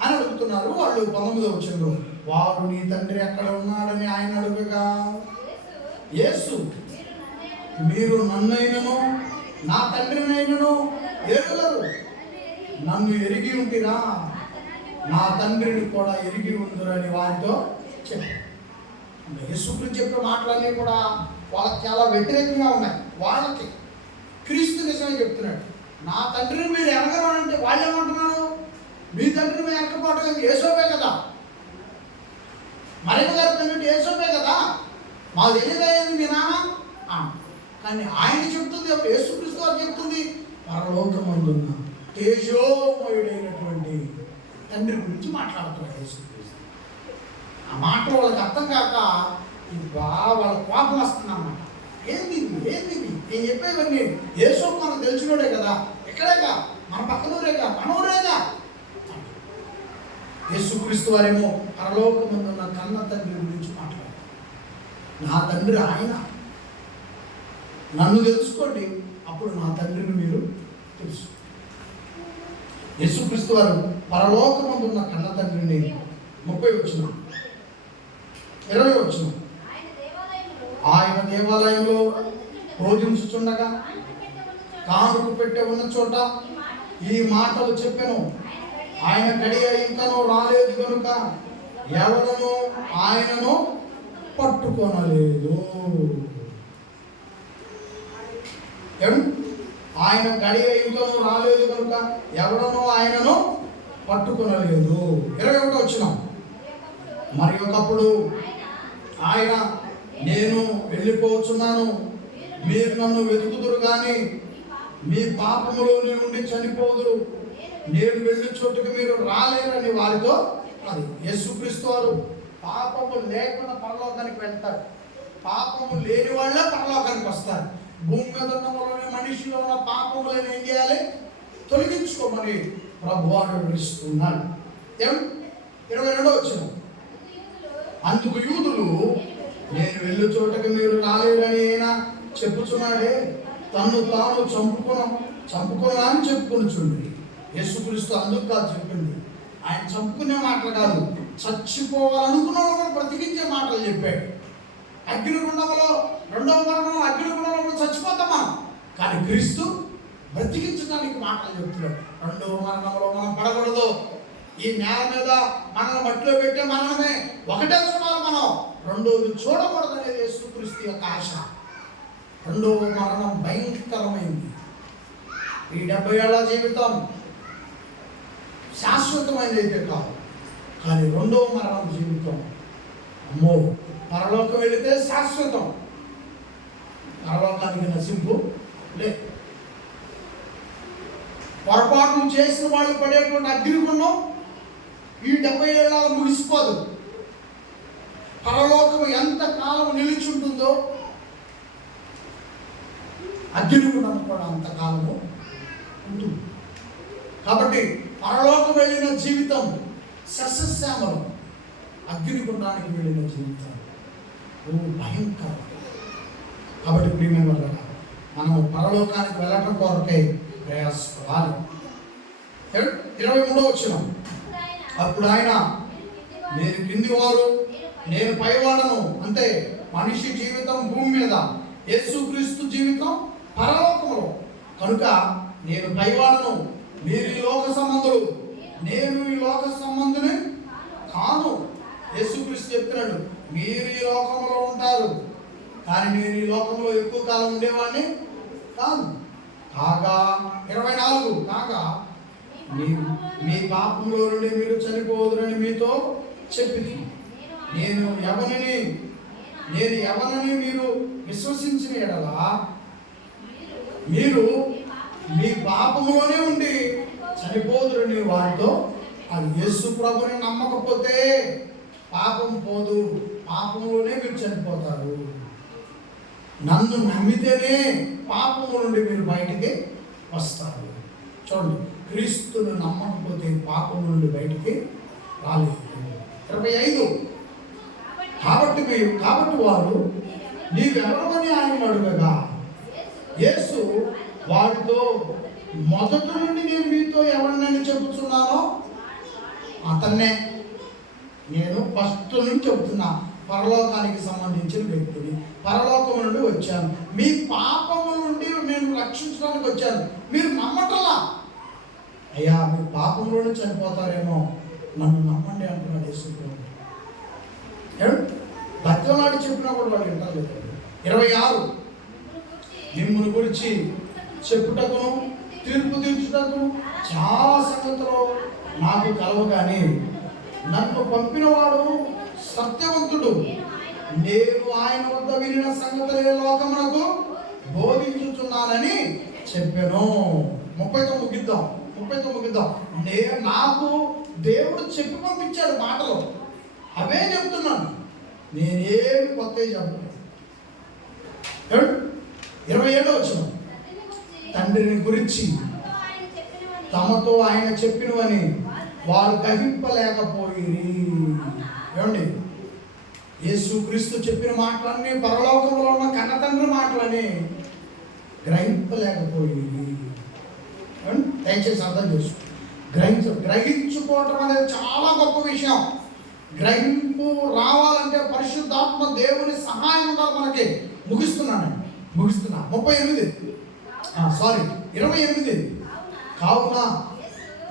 అని అడుగుతున్నారు వాళ్ళు. 19వ వచనంలో, వారు నీ తండ్రి ఎక్కడ ఉన్నాడని ఆయన అడుగగా యేసు, మీరు నన్నైనను నా తండ్రినైనను ఎరుగరు, నన్ను ఎరిగి ఉంటిరా నా తండ్రిని కూడా ఎరిగి ఉందరని వారితో చెప్పారు. యేసు గురించి చెప్పే మాటలన్నీ కూడా వాళ్ళకి చాలా వ్యతిరేకంగా ఉన్నాయి. వాళ్ళకి క్రీస్తు నిజమే చెప్తున్నాడు, నా తండ్రిని మీరు ఎరగరు అంటే వాళ్ళు ఏమంటున్నారు, మీ తండ్రిని మీరు ఎరకపోవటం యేసోపే కదా, మరియమ్మ గారి తండ్రి యేసోపే కదా, మాకు తెలియదయ్యేది మీ నాన్న. కానీ ఆయన చెప్తుంది, అప్పుడు యేసుక్రీస్తు వారు చెప్తుంది, పరలోకమందున్న తేజోమయుడైనటువంటి తండ్రి గురించి మాట్లాడుతున్నాడు యేసుక్రీస్తు. ఆ మాట వాళ్ళకి అర్థం కాక వాళ్ళ కోపం వస్తుందన్నమాట. ఏంది నేను చెప్పేవన్నీ యేసు మనకు తెలిసినోడే కదా, ఎక్కడేగా మన పక్కనూరేగా మనూరేగా. యేసుక్రీస్తు వారేమో పరలోకమందున్న కన్న తండ్రి గురించి మాట్లాడారు. నా తండ్రి ఆయన, నన్ను తెలుసుకోండి, అప్పుడు నా తండ్రిని మీరు తెలుసు. యేసుక్రీస్తు వారు పరలోకమందున్న కన్న తండ్రిని 30 వచనం 20 వచనం ఆయన దేవాలయంలో బోధించుచుండగా కానుక పెట్టె ఉన్న చోట ఈ మాటలు చెప్పెను, ఆయన గడియ ఇంకనూ రాలేదు కనుక ఎవరను ఆయనను పట్టుకొనలేదు. ఆయన గడియ ఇంకనూ రాలేదు కనుక ఎవరను ఆయనను పట్టుకొనలేదు. 21 వచనం మరి ఒకప్పుడు ఆయన, నేను వెళ్ళిపోతున్నాను, మీరు నన్ను వెతుకుదురు కానీ మీ పాపములోనే ఉండి చనిపోదురు, నేను వెళ్ళి చోటుకు మీరు రాలేరని వారితో. అది యేసుక్రీస్తు వారు పాపము లేకుండా పరలోకానికి వెళ్తారు, పాపము లేని వాళ్ళే పరలోకానికి వస్తారు. భూమి మీద ఉన్న వాళ్ళని, మనిషిలో ఉన్న పాపములను ఏం చేయాలి, తొలగించుకోమని ప్రభువారు వివరిస్తున్నాడు. 22 వచనం అందుకు యూదులు, నేను వెళ్ళు చోటకి మీరు రాలేరని అయినా చెప్పుచున్నాడే, తన్ను తాను చంపుకున్నా అని చెప్పుకొనిచుండి. యేసుక్రీస్తు అందుకు కాదు చెప్పింది, ఆయన చంపుకునే మాటలు కాదు, చచ్చిపోవాలనుకున్న వాళ్ళు బ్రతికించే మాటలు చెప్పాడు. అగ్నిగుండంలో, 2వ మరణంలో అగ్నిగుండంలో చచ్చిపోతాం మనం, కానీ క్రీస్తు బ్రతికించడానికి మాటలు చెప్తున్నాడు. 2వ మరణంలో మనం పడకూడదు, ఈ నేల మీద మనల్ని మట్టిలో పెట్టే మరణమే ఒకటే చూడాలి మనం, రెండోది చూడకూడదు అనేది యేసుక్రీస్తు యొక్క ఆశ. 2వ మరణం భయంకరమైంది. ఈ 70 ఏళ్ల జీవితం శాశ్వతమైనది అయితే కాదు, కానీ 2వ మరణం జీవితం అమ్మో, పరలోకం వెళితే శాశ్వతం, పరలోకానికి నశింపు లేదు. పొరపాట్లు చేసిన వాళ్ళు పడేటువంటి అగ్నిగుండం ఈ 70 ఏళ్ళ ముగిసిపోదు. పరలోకం ఎంత కాలం నిలిచి ఉంటుందో అగ్నిగుండం కూడా అంతకాలము ఉంటుంది. కాబట్టి పరలోకం వెళ్ళిన జీవితం సస్యశ్యామలం, అగ్నిగుండానికి వెళ్ళిన జీవితం భయంకరం. కాబట్టి ప్రియమైన వాళ్ళ మనం పరలోకానికి వెళ్ళటం కొరకై ప్రయాసపడాలి. 23 వచనం అప్పుడు ఆయన, నేను కిందివారు నేను పైవాడను. అంటే మనిషి జీవితం భూమి మీద, యేసుక్రీస్తు జీవితం పరలోకములో. కనుక నేను పైవాడను, మీరు ఈ లోక సంబంధులు, నేను ఈ లోక సంబంధుని కాను. యేసుక్రీస్తు చెప్తున్నాడు, మీరు ఈ లోకంలో ఉంటారు, కానీ నేను ఈ లోకంలో ఎక్కువ కాలం ఉండేవాడిని కాదు. కాగా 24 కాగా మీ పాపంలో నుండి మీరు చనిపోదురని మీతో చెప్పింది. నేను ఎవరిని మీరు విశ్వసించిన ఎడల మీరు మీ పాపంలోనే ఉండి చనిపోదురని వారితో. అది యేసు ప్రభుని నమ్మకపోతే పాపం పోదు, పాపంలోనే మీరు చనిపోతారు. నన్ను నమ్మితేనే పాపము నుండి మీరు బయటికి వస్తారు. చూడండి, క్రీస్తును నమ్మకపోతే పాపం నుండి బయటికి రాలేదు. 25 కాబట్టి వారు నీవెవరమని ఆయన అడుగగా యేసు వారితో, మొదటి నుండి నేను మీతో ఎవరినని చెబుతున్నానో అతన్నే, నేను ఫస్ట్ నుంచి చెబుతున్నా, పరలోకానికి సంబంధించిన వ్యక్తిని, పరలోకం నుండి వచ్చాను, మీ పాపము నుండి నేను రక్షించడానికి వచ్చాను, మీరు నమ్మటలా. అయ్యా మీరు పాపంలోనే చనిపోతారేమో, నన్ను నమ్మండి అంటున్నాడు యేసుప్రభు. బతిమాడి చెప్పినా కూడా వాళ్ళు వింటలేదు. 26 మిమ్మును గురించి చెప్పుటకును తీర్పు తీర్చుటకు చాలా సంగతులు నాకు కలవు, కానీ నన్ను పంపినవాడు సత్యవంతుడు, నేను ఆయన వద్ద వినిన సంగతులే లోకమునకు బోధించుచున్నానని చెప్పాను. 39 ముగిద్దాం. నాకు దేవుడు చెప్పి పంపించాడు మాటలు, అవే చెప్తున్నాను, నేనేమి కొత్త చెప్పలేదు. 27 వచనం, తండ్రిని గురించి తమతో ఆయన చెప్పినవని వారు గ్రహింపలేకపోయిరి. ఏమండి, యేసుక్రీస్తు చెప్పిన మాటలన్నీ పరలోకంలో ఉన్న కన్న తండ్రి మాటలని గ్రహింపలేకపోయి. దయచేసి అర్థం చేసుకో. గ్రహించుకోవటం అనేది చాలా గొప్ప విషయం. గ్రహింపు రావాలంటే పరిశుద్ధాత్మ దేవుని సహాయం ఉండాలి మనకి. ముగిస్తున్నా 28. కావున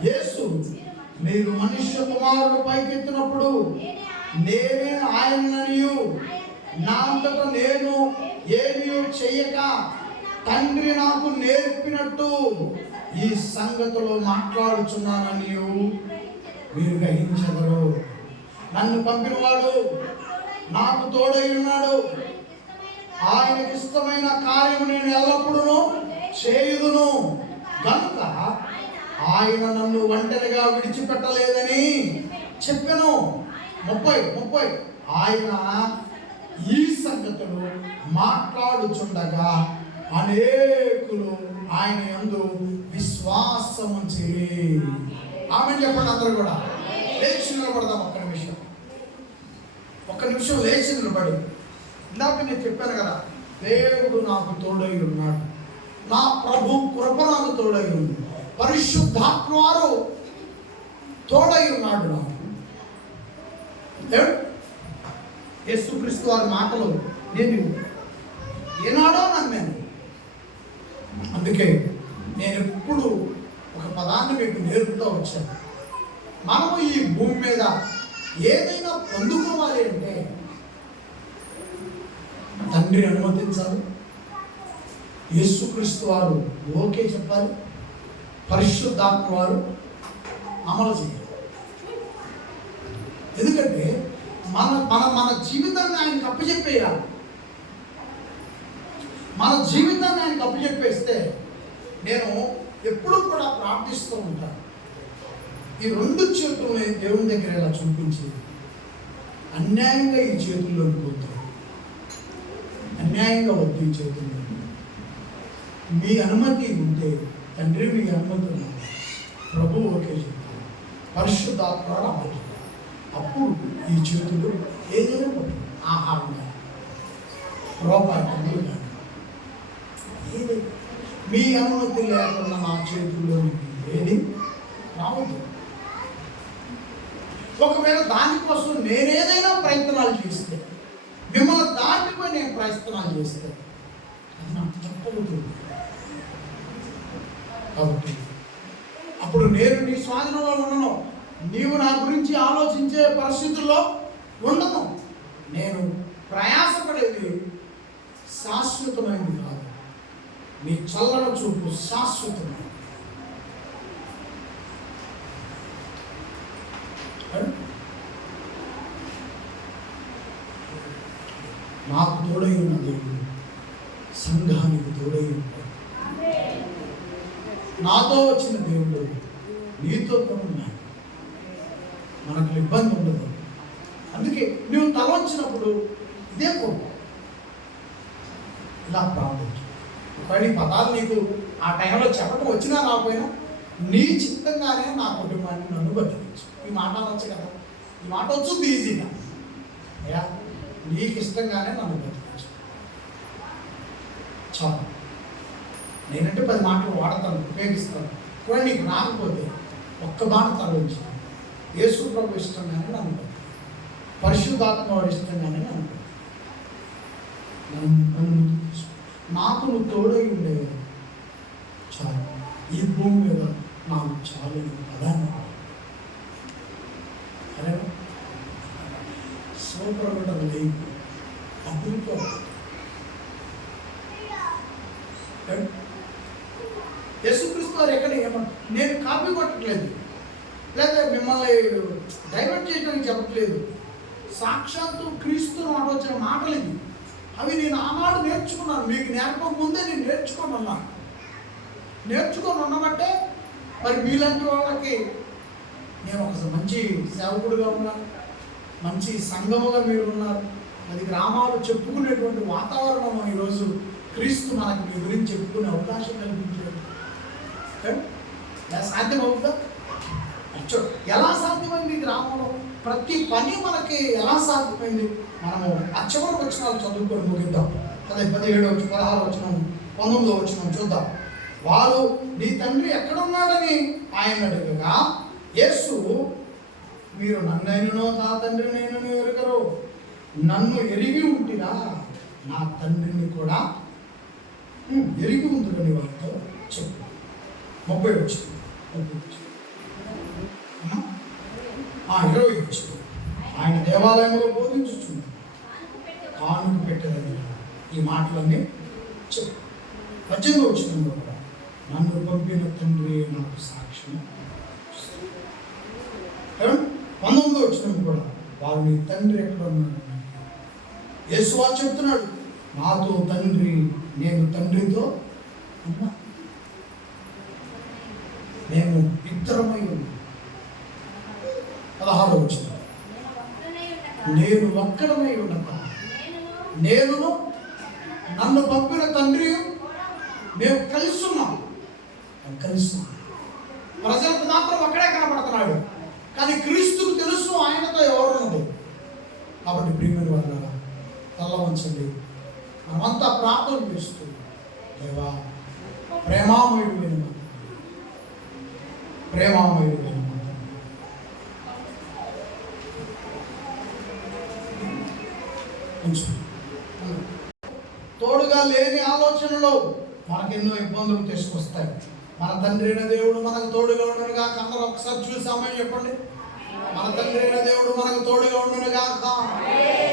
యేసు, మీరు మనుష్య కుమారుడు పైకెత్తినప్పుడు నేనే ఆయననియు నా అంతటా నేను ఏమీ చెయ్యక తండ్రి నాకు నేర్పినట్టు ఈ సంగతిలో మాట్లాడుచున్నానని మీరు గ్రహించగలరు. నన్ను పంపినవాడు నాకు తోడై ఉన్నాడు, ఆయనకి ఇష్టమైన కార్యము నేను ఎల్లప్పుడూ చేయుదును, కనుక ఆయన నన్ను ఒంటరిగా విడిచిపెట్టలేదని చెప్పాను. 30 ఆయన ఈ సంగతులు మాట్లాడుచుండగా అనేకులు ఆయన యందు విశ్వాసముంచిరి. ఆమేన్ చెప్పండి. అందరూ కూడా లేచి నిలబడదాం. ఒక్క నిమిషం లేచి నిలబడి. ఇందాక నేను చెప్పాను కదా, దేవుడు నాకు తోడై ఉన్నాడు, నా ప్రభు కృప నాకు తోడై ఉంది, పరిశుద్ధాత్మ వారు తోడై ఉన్నాడు నాకు. యేసుక్రీస్తు వారి మాటలు నేను ఏనాడో నమ్మాను. అందుకే నేను ఎప్పుడు ఒక పదాన్ని మీకు నేర్పుతూ వచ్చాను. మనము ఈ భూమి మీద ఏదైనా పొందుకోవాలి అంటే తండ్రి అనుమతించాలి, యేసుక్రీస్తు వారు ఓకే చెప్పాలి, పరిశుద్ధాత్మ వారు అమలు చేయాలి. ఎందుకంటే మన జీవితాన్ని ఆయనకు అప్పచెప్పేయాలి. మన జీవితాన్ని ఆయనకు అప్పచెప్పేస్తే, నేను ఎప్పుడు కూడా ప్రార్థిస్తూ ఉంటాను, ఈ 2 చేతుల్ని దేవుని దగ్గర ఇలా చూపించి, అన్యాయంగా ఈ చేతుల్లోకి పోతాం, అన్యాయంగా వద్దు ఈ చేతుల్లో, మీ అనుమతి ఉంటే తండ్రి, మీ అనుమతి ఉంది, ప్రభు ఓకే చెప్తాను, పరిశుద్ధాత్మ అమలు, అప్పుడు ఈ చేతులు ఏదైనా ఆహారం కానీ రూపాయి కానీ ఏదైనా మీ అనుమతి లేకుండా నా చేతుల్లో ఏది రావద్దు. ఒకవేళ దానికోసం నేనేదైనా ప్రయత్నాలు చేస్తే, మిమ్మల్ని దాటిపోయి నేను ప్రయత్నాలు చేస్తే అది నాకు తప్పవుతుంది. కాబట్టి అప్పుడు నేను నీ స్వాధీనంలో ఉండను, నీవు నా గురించి ఆలోచించే పరిస్థితుల్లో ఉండను. నేను ప్రయాసపడేది శాశ్వతమైనది కాదు, నీ చల్లని చూపు శాశ్వతమైనది. నాకు తోడై ఉన్న దేవుడు సంఘానికి తోడై ఉంటాడు. నాతో వచ్చిన దేవుడు నీతో కూడా ఉన్నాడు, మనకు ఇబ్బంది ఉండదు. అందుకే నువ్వు తల వచ్చినప్పుడు ఇదే కోపం ఇలా ప్రార్థించు. ఒకవేళ ఈ పదాలు నీకు ఆ టైంలో చెప్పడం వచ్చినా రాకపోయినా నీ చిత్తంగానే నా కుటుంబాన్ని నన్ను బతికించు. ఈ మాట అనొచ్చు కదా, ఈ మాట వచ్చుంది ఈజీగా, అయ్యా నీకు ఇష్టంగానే నన్ను బతికించు చాలు. నేనంటే 10 మాటలు వాడతాను, ఉపయోగిస్తాను. కూడా నీకు రాకపోతే ఒక్క మాట తరలించు. యేసు ప్రభు ఇష్టంగానే నన్ను బతికి, పరిశుద్ధాత్మ వారి ఇష్టంగానే నన్ను నాకు నువ్వు తోడై ఉండేవి చాలు. ఈ భూమి మీద నాకు చాలు పదాన్ని అరే సోపరగడం లేదు అభివృద్ధి. వారు ఎక్కడ నేను కాపీ కొట్టట్లేదు, లేదా మిమ్మల్ని డైవర్ట్ చేయడానికి చెప్పట్లేదు. సాక్షాత్తు క్రీస్తు మాట వచ్చిన మాటలు ఇవి. అవి నేను ఆనాడు నేర్చుకున్నాను. మీకు నేర్పక ముందే నేను నేర్చుకొని ఉన్నబట్టే మరి మీలాంటి వాళ్ళకి నేను ఒక మంచి సేవకుడిగా ఉన్నాను, మంచి సంఘముగా మీరు ఉన్నారు. అది గ్రామాలు చెప్పుకునేటువంటి వాతావరణం ఈరోజు క్రీస్తు మనకి మీ గురించి చెప్పుకునే అవకాశం కల్పించాడు. సాధ్యమవుతుందా? ఎలా సాధ్యమైంది? గ్రామంలో ప్రతి పని మనకి ఎలా సాధ్యమైంది? మనము చివరి వచనాలు చదువుకొని ముగిద్దాం. అదే 17వ వచనం, 16వ వచనం, 19వ వచనం చూద్దాం. వారు నీ తండ్రి ఎక్కడున్నాడని ఆయన అడగగా యేసు, మీరు నన్నైనను నా తండ్రినైనను ఎరుగరు, నన్ను ఎరిగి ఉంటినా నా తండ్రిని కూడా ఎరిగి ఉందని వారితో చెప్పు. 30వ వచనం, 20వ వచనం. ఆయన దేవాలయంలో బోధించుచున్నాడు, కానుక పెట్టదని ఈ మాటలన్నీ చెప్పు. 18వ వచనంలో కూడా నన్ను పంపిన తండ్రి నాకు సాక్ష్యం. 19వ వచనం కూడా వారు నీ తండ్రి ఎక్కడ ఉన్నాడు? యేసు వారు చెప్తున్నాడు, నాతో తండ్రి, నేను తండ్రితో ఉన్నా, మేము ఇద్దరమై ఉన్నాం. 16వ వచనం, నేను ఒక్కడమై ఉండక నేను నన్ను పంపిన తండ్రి మేము కలిసి ఉన్నాం. ప్రజలకు మాత్రం అక్కడే కనబడుతున్నాడు, కానీ క్రీస్తుకు తెలుసు ఆయనతో ఎవరున్నది. కాబట్టి ప్రియమైన వాళ్ళ తల్ల వంచండి, మనమంతా ప్రార్థన చేస్తూ, దేవా ప్రేమామయుడు తోడుగా లేని ఆలోచనలో మనకెన్నో ఇబ్బందులు తీసుకొస్తాయి. మన తండ్రి అయిన దేవుడు మనకు తోడుగా ఉండను గాక. అందరూ ఒకసారి చూసామని చెప్పండి. మన తండ్రి అయిన దేవుడు మనకు తోడుగా ఉండను గాక.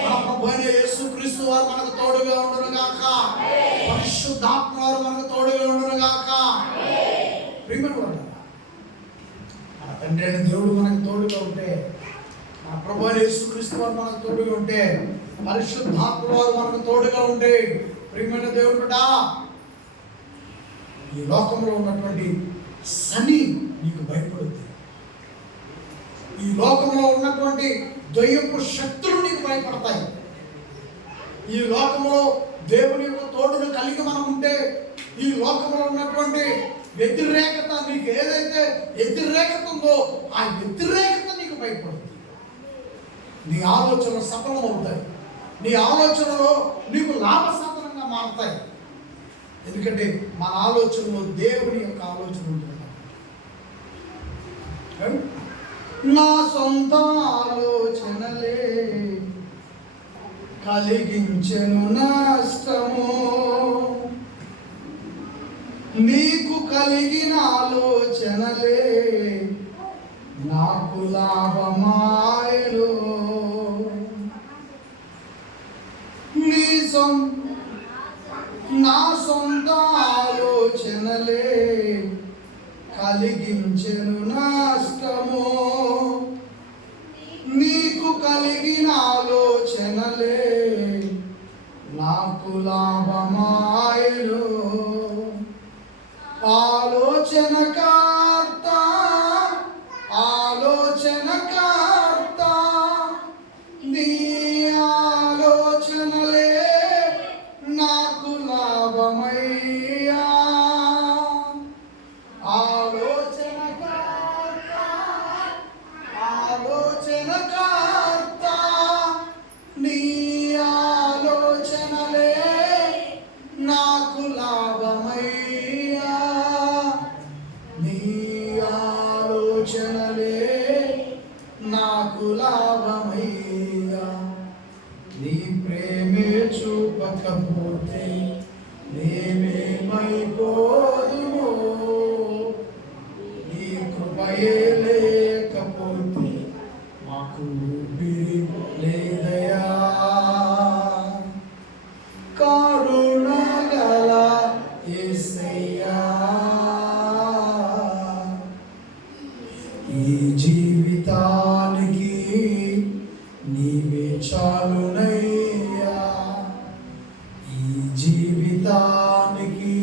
మన ప్రభు అయిన యేసు క్రీస్తు వారు మనకు తోడుగా ఉండను గాక. పరిశుద్ధాత్మ వారు మనకు తోడుగా ఉండను గాక. ప్రియమైన మన తండ్రి అయిన దేవుడు మనకు తోడుగా ఉంటే, మన ప్రభు అయిన యేసు క్రీస్తు వారు మనకు తోడుగా ఉంటే, పరిశుద్ధాత్మ వారు మనకు తోడుగా ఉంటే, ప్రియమైన దేవుడు ఈ లోకంలో ఉన్నటువంటి శని నీకు భయపడుద్ది. ఈ లోకంలో ఉన్నటువంటి దయ్యపు శక్తులు నీకు భయపడతాయి. ఈ లోకంలో దేవుని యొక్క తోడును కలిగి మనం ఉంటే, ఈ లోకంలో ఉన్నటువంటి వ్యతిరేకత, నీకు ఏదైతే వ్యతిరేకత ఉందో ఆ వ్యతిరేకత నీకు భయపడుతుంది. నీ ఆలోచనలు సఫలమవుతాయి. నీ ఆలోచనలో నీకు లాభసాధనంగా మారుతాయి. ఎందుకంటే మన ఆలోచనలో దేవుని యొక్క ఆలోచన ఉంటుంది. నా సొంత ఆలోచనలే కలిగించెను నష్టము, నీకు కలిగిన ఆలోచనలే నాకు లాభమాయను. నా సొంత ఆలోచనలే కలిగించెను నష్టము, నీకు కలిగిన ఆలోచనలే నాకు లాభమాయను. ఆలోచనకర్త నీ ఆలోచనలే నాకు లాభమయ్యా. ఆలోచనకర్త నీ ఆలోచనలే నాకు లాభమయ్యా. నీ ఈ జీవితానికి నీవే చాలునయ్యా, ఈ జీవితానికి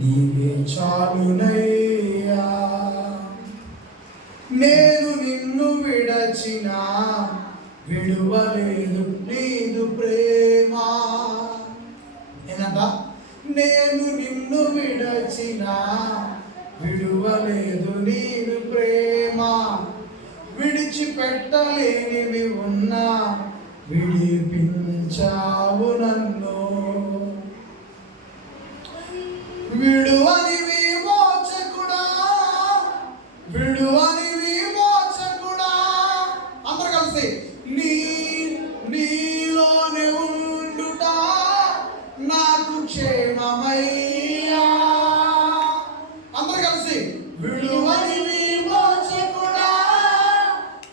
నీవే చాలునయ్యా. నేను నిన్ను విడచిన విడువలేదు నీదు ప్రేమ. ఏంటంట? నేను నిన్ను విడచిన విడువలేదు నీదు ప్రేమ. విడిచిపెట్టలేనివి ఉన్నా విడిపించావు నన్ను. విడువని విమోచకుడా, విడువని విమోచకుడా. అందరూ కలిసి నీలోనే ఉండుట నాకు క్షేమమయ్యా. అందరూ కలిసి విడువని విమోచకుడా,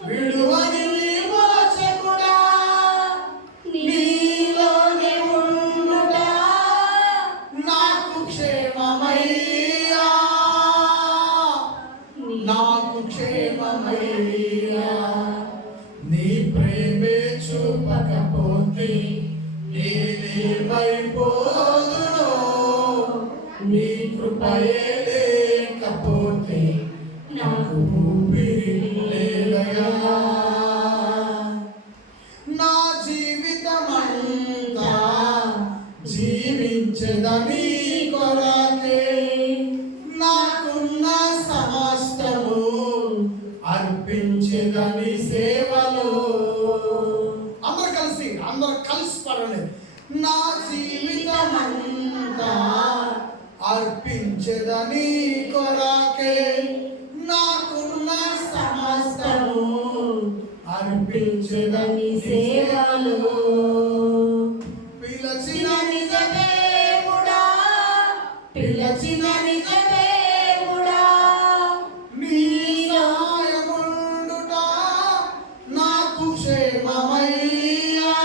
విడువని విమోచకుడా, నీలోనే ఉండుట నాకు క్షేమమయ్యా, నాకు క్షేమమయ్యా. నీ ప్రేమే చూపకపోతే నేనేమైపోదునో, నీ కృపయే లేకపోతే నాకు ఊపిరి లేదయా. నా జీవితమంతా జీవించదని కొరకే, నాకున్న సమస్తము అర్పించదని సేవలో. అందరు కలిసి పడలేదు. నా జీవితమంతా అర్పించదని కొరకే, నాకున్న సమస్తము అర్పించదని సేవలో. పిలచిన నిజ దేవుడా, పిలచిన నిజ దేవుడా, నీ సహాయముండుట నాకు క్షేమమయ్యా.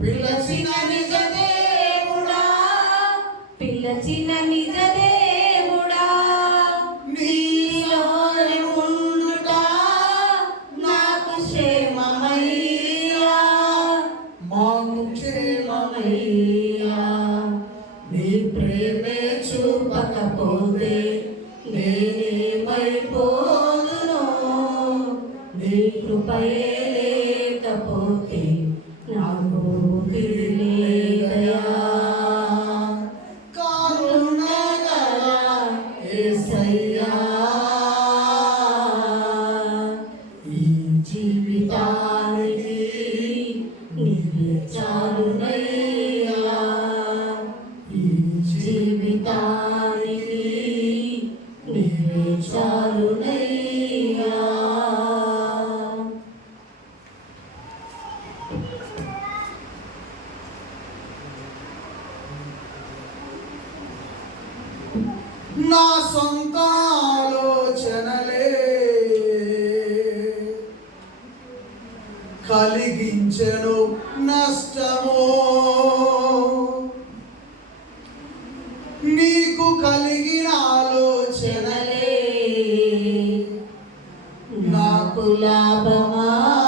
పిలచిన నిజ దేవుడా, పిలచిన నిజ దేవుడా, నీ సహాయముండుట నాకు క్షేమమయ్యా, మాకు క్షేమమయ్యా. నీ ప్రేమే చూపకపోతే నేనేమైపోదునో, నీ కృపయే లేకపోతే నాకు ఊపిరి లేదయా. కరుణగల యేసయ్యా, ఈ జీవితానికి నీవే చాలునయ్యా, ఈ జీవితానికి నీవే చాలునయ్యా. నా సొంత ఆలోచనలే కలిగించెను నష్టము, నీకు కలిగిన ఆలోచనలే నాకు లాభమాయను.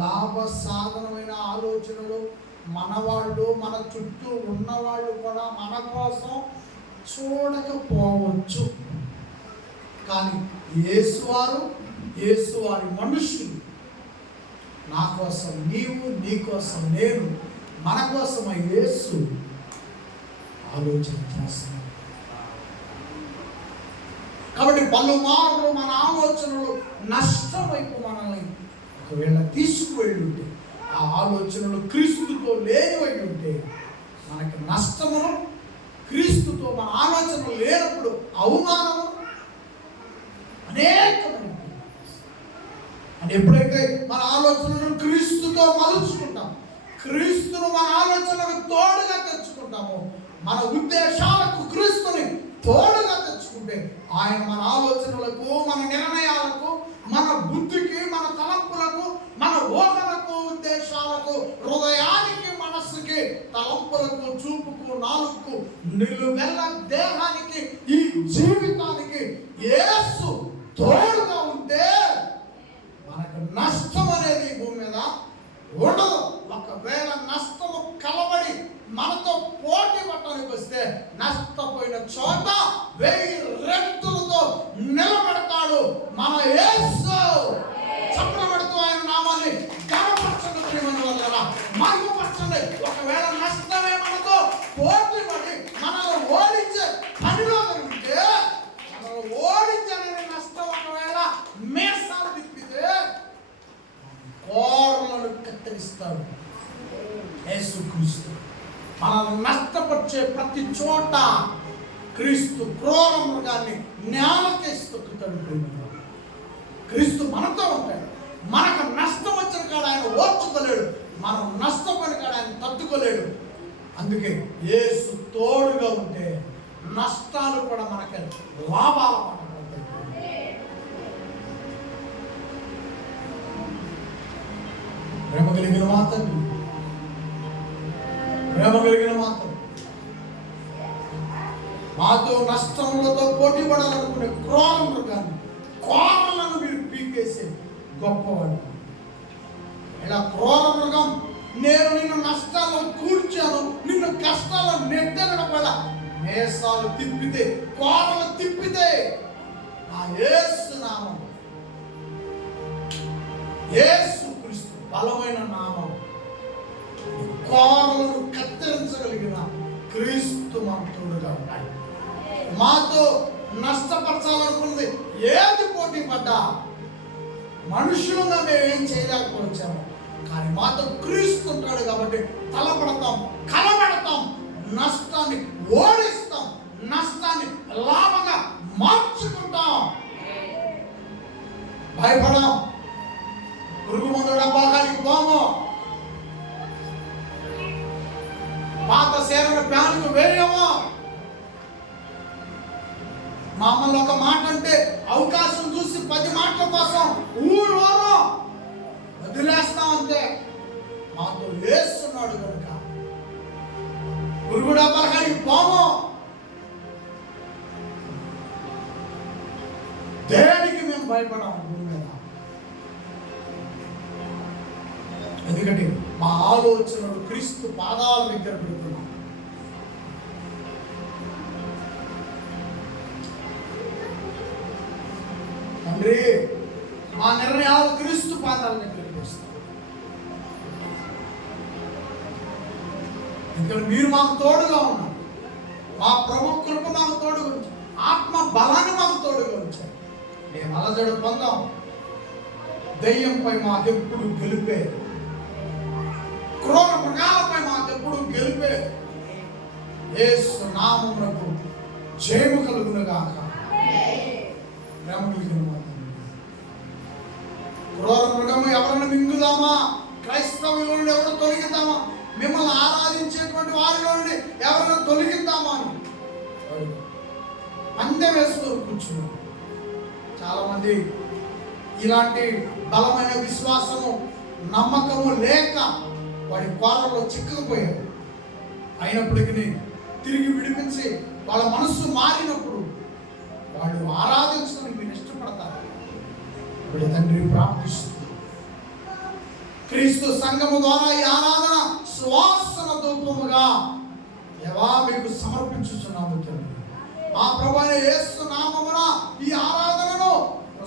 లాభ సాధనమైన ఆలోచనలు మనవాళ్ళు, మన చుట్టూ ఉన్నవాళ్ళు కూడా మన కోసం చూడకపోవచ్చు. కానీ యేసువారి మనుషులు, నా కోసం నీవు, నీ కోసం నేను, మన కోసం యేసు ఆలోచన చేస్తున్నాడు. కాబట్టి పలుమార్లు మన ఆలోచనలు నష్టం వైపు మనల్ని ఒకవేళ తీసుకువెళ్ళి ఉంటే, ఆ ఆలోచనలు క్రీస్తుతో లేనివై ఉంటే మనకి నష్టమును, క్రీస్తుతో మన ఆలోచనలు లేనప్పుడు అవమానము అనేకమైన. అని ఎప్పుడైతే మన ఆలోచనలను క్రీస్తుతో మలుచుకుంటాం, క్రీస్తును మన ఆలోచనలకు తోడుగా తెచ్చుకుంటాము, మన ఉద్దేశాలకు క్రీస్తుని తోడుగా తెచ్చుకుంటే ఆయన మన ఆలోచనలకు, మన నిర్ణయాలకు, మన బుద్ధికి, మన తలంపులకు, మన ఊహలకు, ఉద్దేశాలకు, హృదయానికి, మనస్సుకి మనస్సుకి, తలంపులకు, చూపుకు, నాలుగుకు, నిలువెల్ల దేహానికి, ఈ జీవితానికి యేసు తోడుగా ఉంటే మనకు నష్టం అనేది భూమి మీద ఉండదు. ఒకవేళ నష్టము కలబడి మనతో పోటీ పట్టడానికి వస్తే నష్టపోయిన చోట 1000 రెట్లతో నిలబెడతాడు మన యేసు. చప్పట్లు కొడుతూ ఆయన నామాన్ని గణపరచండి ప్రియమైన వాళ్ళారా, మహిమపరచండి. ఒకవేళ నష్టమే మనతో పోటీ పడి మనల్ని ఓడించే పనిలో ఉంటే, మనల్ని ఓడించనే నష్టం ఒకవేళ మీసాలు తిప్పితే కోరలను కత్తిరిస్తాడు యేసుక్రీస్తు. మనల్ని నష్టపరిచే ప్రతి చోట క్రీస్తు క్రూర మృగాన్ని నేలకేసి తొక్కుతాడు. క్రీస్తు మనతో ఉంటాడు. మనకు నష్టం వచ్చిన కాడ ఆయన ఓర్చుకోలేడు, మనం నష్టపోయిన కాడ ఆయన తట్టుకోలేడు. అందుకే యేసు తోడుగా ఉంటే నష్టాలు కూడా మనకి లాభాల మాట పడతాయి. ప్రేమ కలిగిన మాత్రం, ప్రేమ కలిగిన మాత్రం, మాతో నష్టములతో పోటీ పడాలనుకునే క్రూర మృగాన్ని, కోరలను మీరు పీకేసే గొప్పవాడు. ఇలా క్రూర మృగం, నేను నిన్ను నష్టాల్లో కూర్చాను, నిన్ను కష్టాల్లో నెట్టడం వల్ల మేసాలు తిప్పితే, కోరలు తిప్పితే, నా యేసు నామం, యేసు క్రీస్తు బలమైన నామం, కోరలను కత్తిరించగలిగిన క్రీస్తు మన తోడుగా ఉన్నాయి. మాతో నష్టపరచాలనుకున్నది ఏది పోటీ పడ్డా మనుషులుగా మేము ఏం చేయలేకపోవచ్చాము, కానీ మాతో క్రీస్తు ఉంటాడు కాబట్టి తలపడతాం, కలబడతాం, నష్టాన్ని ఓడిస్తాం, నష్టాన్ని లాభంగా మార్చుకుంటాం. భయపడాం, పురుగు మందు డబ్బాకానికి పోము, పాత సేరణ ప్యాన్కు వేయము. మమ్మల్ని ఒక మాట అంటే అవకాశం చూసి 10 మాటల కోసం ఊరు వదిలేస్తాం అంతే. మాతో వేస్తున్నాడు కనుక పురుగు డబ్బాలకి పోము. దేనికి మేము భయపడాము భూమి మీద? ఎందుకంటే మా ఆలోచనలు క్రీస్తు పాదాల దగ్గర పెడుతున్నాం. తండ్రి, మా నిర్ణయాలు క్రీస్తు పాదాల దగ్గరికి వస్తాయి. ఇక్కడ మీరు మాకు తోడుగా ఉన్నారు. మా ప్రభు కృప మాకు తోడుగా ఉంచారు, ఆత్మ బలాన్ని మాకు తోడుగా ఉంచారు. మేము అలజడి పొందాం. దెయ్యంపై మాకెప్పుడు గెలిపే, క్రూర మృగాలపై మాకెప్పుడు గెలిపే. యేసు నామమునకు జయము కలుగునుగాక. ప్రేమ కలిగిన క్రూర మృగము ఎవరిని మింగుదామా? క్రైస్తవుల నుండి ఎవరు తొలగిద్దామా? మిమ్మల్ని ఆరాధించేటువంటి వారిలో నుండి ఎవరిని తొలగిద్దామా అని పందెం వేసుకొని కూర్చున్నారు. చాలా మంది ఇలాంటి బలమైన విశ్వాసము, నమ్మకము లేక వాడి కోరలో చిక్కుకుపోయారు. అయినప్పటికీ తిరిగి విడిపించి వాళ్ళ మనస్సు మారినప్పుడు వాళ్ళు ఆరాధించడానికి మీరు ఇష్టపడతారు. ఇప్పుడు తండ్రి ప్రార్థిస్తూ క్రీస్తు సంఘము ద్వారా ఈ ఆరాధన సువాసన ధూపముగా దేవా మీకు సమర్పించుచున్నాము తండ్రి. ఆ ప్రభువైన యేసు నామమున ఈ ఆరాధనను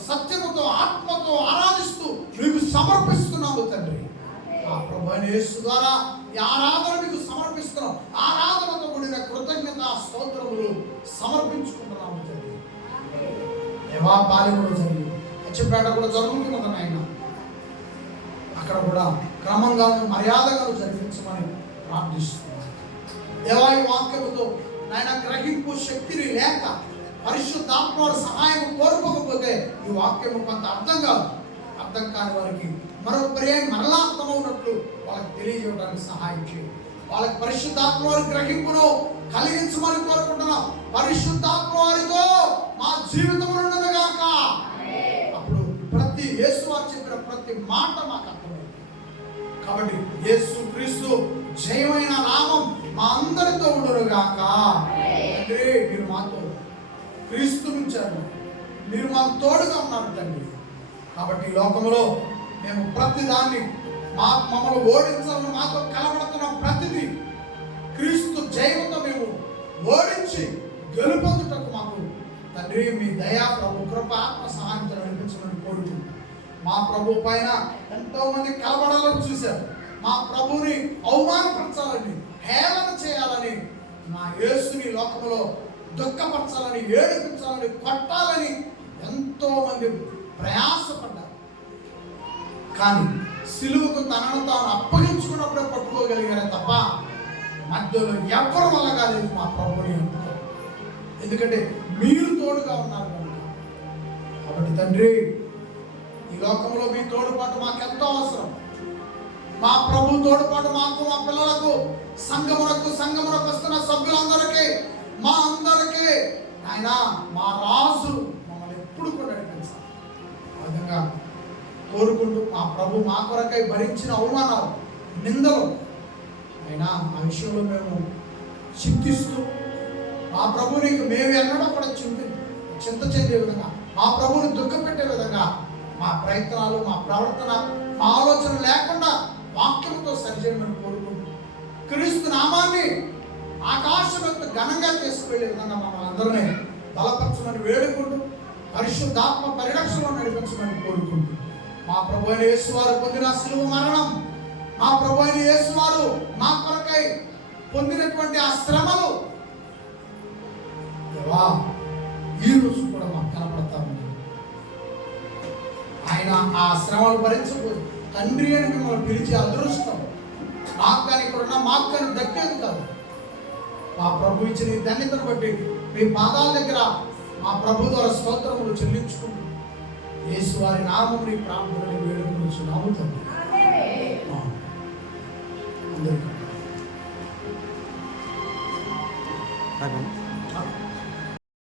సత్యముతో, ఆత్మతో ఆరాధిస్తూ మీకు సమర్పిస్తున్నాము తండ్రి. ఆ ప్రభువైన యేసు ద్వారా ఈ ఆరాధన మీకు సమర్పిస్తున్నాం. ఆరాధనతో కూడిన కృతజ్ఞత స్తోత్రములు సమర్పించుకుంటున్నాము తండ్రి. దేవా పాలెంలో జరిగి హెచ్చపేట కూడా జరుగుతున్నది నాయన, అక్కడ కూడా క్రమంగా మర్యాదగా జరిగించమని ప్రార్థిస్తున్నాను. దేవా ఈ వాక్యముతో నాయన గ్రహింపు శక్తిని లేక పరిశుద్ధాత్మ సహాయం కోరుకోకపోతే ఈ వాక్యము కొంత అర్థం కాదు. అర్థం కాని వారికి మరలా అర్థమవునట్లు వాళ్ళకి తెలియజేయడానికి సహాయం చేయండి. వాళ్ళకి పరిశుద్ధాత్మ వారి గ్రహింపును కలిగించమని కోరుకుంటున్నాం. పరిశుద్ధాత్మ వారితో మా జీవితం ఉండనుగాక. అప్పుడు ప్రతి యేసు వారు చెప్పిన ప్రతి మాట మాకు అర్థమైంది. కాబట్టి యేసు క్రీస్తు జయమైన నామం మా అందరితో ఉండునుగాక. తండ్రి మీరు మాతో క్రీస్తునిచ్చారు, మీరు మాకు తోడుగా ఉన్నారు తండ్రి. కాబట్టి ఈ లోకంలో మేము ప్రతి దాన్ని మమ్మల్ని ఓడించాలని మాతో కలబడుతున్న ప్రతిదీ క్రీస్తు జయముతో మేము ఓడించి గెలుపొందుటకు మాకు తండ్రి మీ దయా ప్రభు కృప ఆత్మ సహాయంతో నడిపించమని కోరుకుంటున్నాం. మా ప్రభు పైన ఎంతో మంది కలబడాలని చూశారు. మా ప్రభుని అవమానపరచాలని, హేళన చేయాలని, నా యేసుని లోకంలో దుఃఖపరచాలని, ఏడిపించాలని, కొట్టాలని ఎంతో మంది ప్రయాసపడ్డారు. కానీ సిలువకు తనను తాను అప్పగించుకున్నప్పుడే పట్టుకోగలిగారే తప్ప మధ్యలో ఎవరి వల్ల కాలేదు మా ప్రభుని అనుకో. ఎందుకంటే మీరు తోడుగా ఉన్నారు కనుక. కాబట్టి తండ్రి ఈ లోకంలో మీ తోడుపాటు మాకెంతో అవసరం. మా ప్రభు తోడుపాటు మాకు, మా పిల్లలకు, సంఘమునకు వస్తున్న సభ్యులందరికీ, మా అందరికీ ఆయన మా రాజు మమ్మల్ని ఎప్పుడు కూడా నడిపించాలి. ఆ విధంగా కోరుకుంటూ మా ప్రభు మా కొరకై భరించిన అవమానాలు, నిందలు అయినా ఆ విషయంలో మేము చింతిస్తూ మా ప్రభుని మేము ఎన్నడూ కూడా చింత చెందే విధంగా, మా ప్రభుని దుఃఖపెట్టే విధంగా మా ప్రయత్నాలు, మా ప్రవర్తన, మా ఆలోచన లేకుండా వాక్యంతో సరిచేయమని కోరుకుంటూ క్రీస్తు నామాన్ని ఆకాశంతో ఘనంగా తీసుకువెళ్ళే విధంగా మమ్మల్ని అందరినీ బలపరచమని వేడుకుంటూ పరిశుద్ధాత్మ పరిరక్షణలో నడిపించమని కోరుకుంటూ మా ప్రభు అయిన యేసు వారు పొందిన శిలువ మరణం, మా ప్రభు అయిన యేసు వారు మా కొరకై పొందినటువంటి ఆ శ్రమలు ఈ రోజు కూడా మాకు కనపడతా ఉంది. ఆయన ఆ శ్రమలు భరించబోదు తండ్రి అని మిమ్మల్ని పిలిచే అదృష్టం మాకు కానీ ఇక్కడున్న మాకు కానీ దక్కేది కాదు. మా ప్రభు ఇచ్చిన ఈ ధన్యతను బట్టి మీ పాదాల దగ్గర మా ప్రభు ద్వారా స్తోత్రములు చెల్లించుకుంటూ యేసు వారి నామముని ప్రార్థనని వేడుకొనుచున్నాము తండ్రి. అందరికీ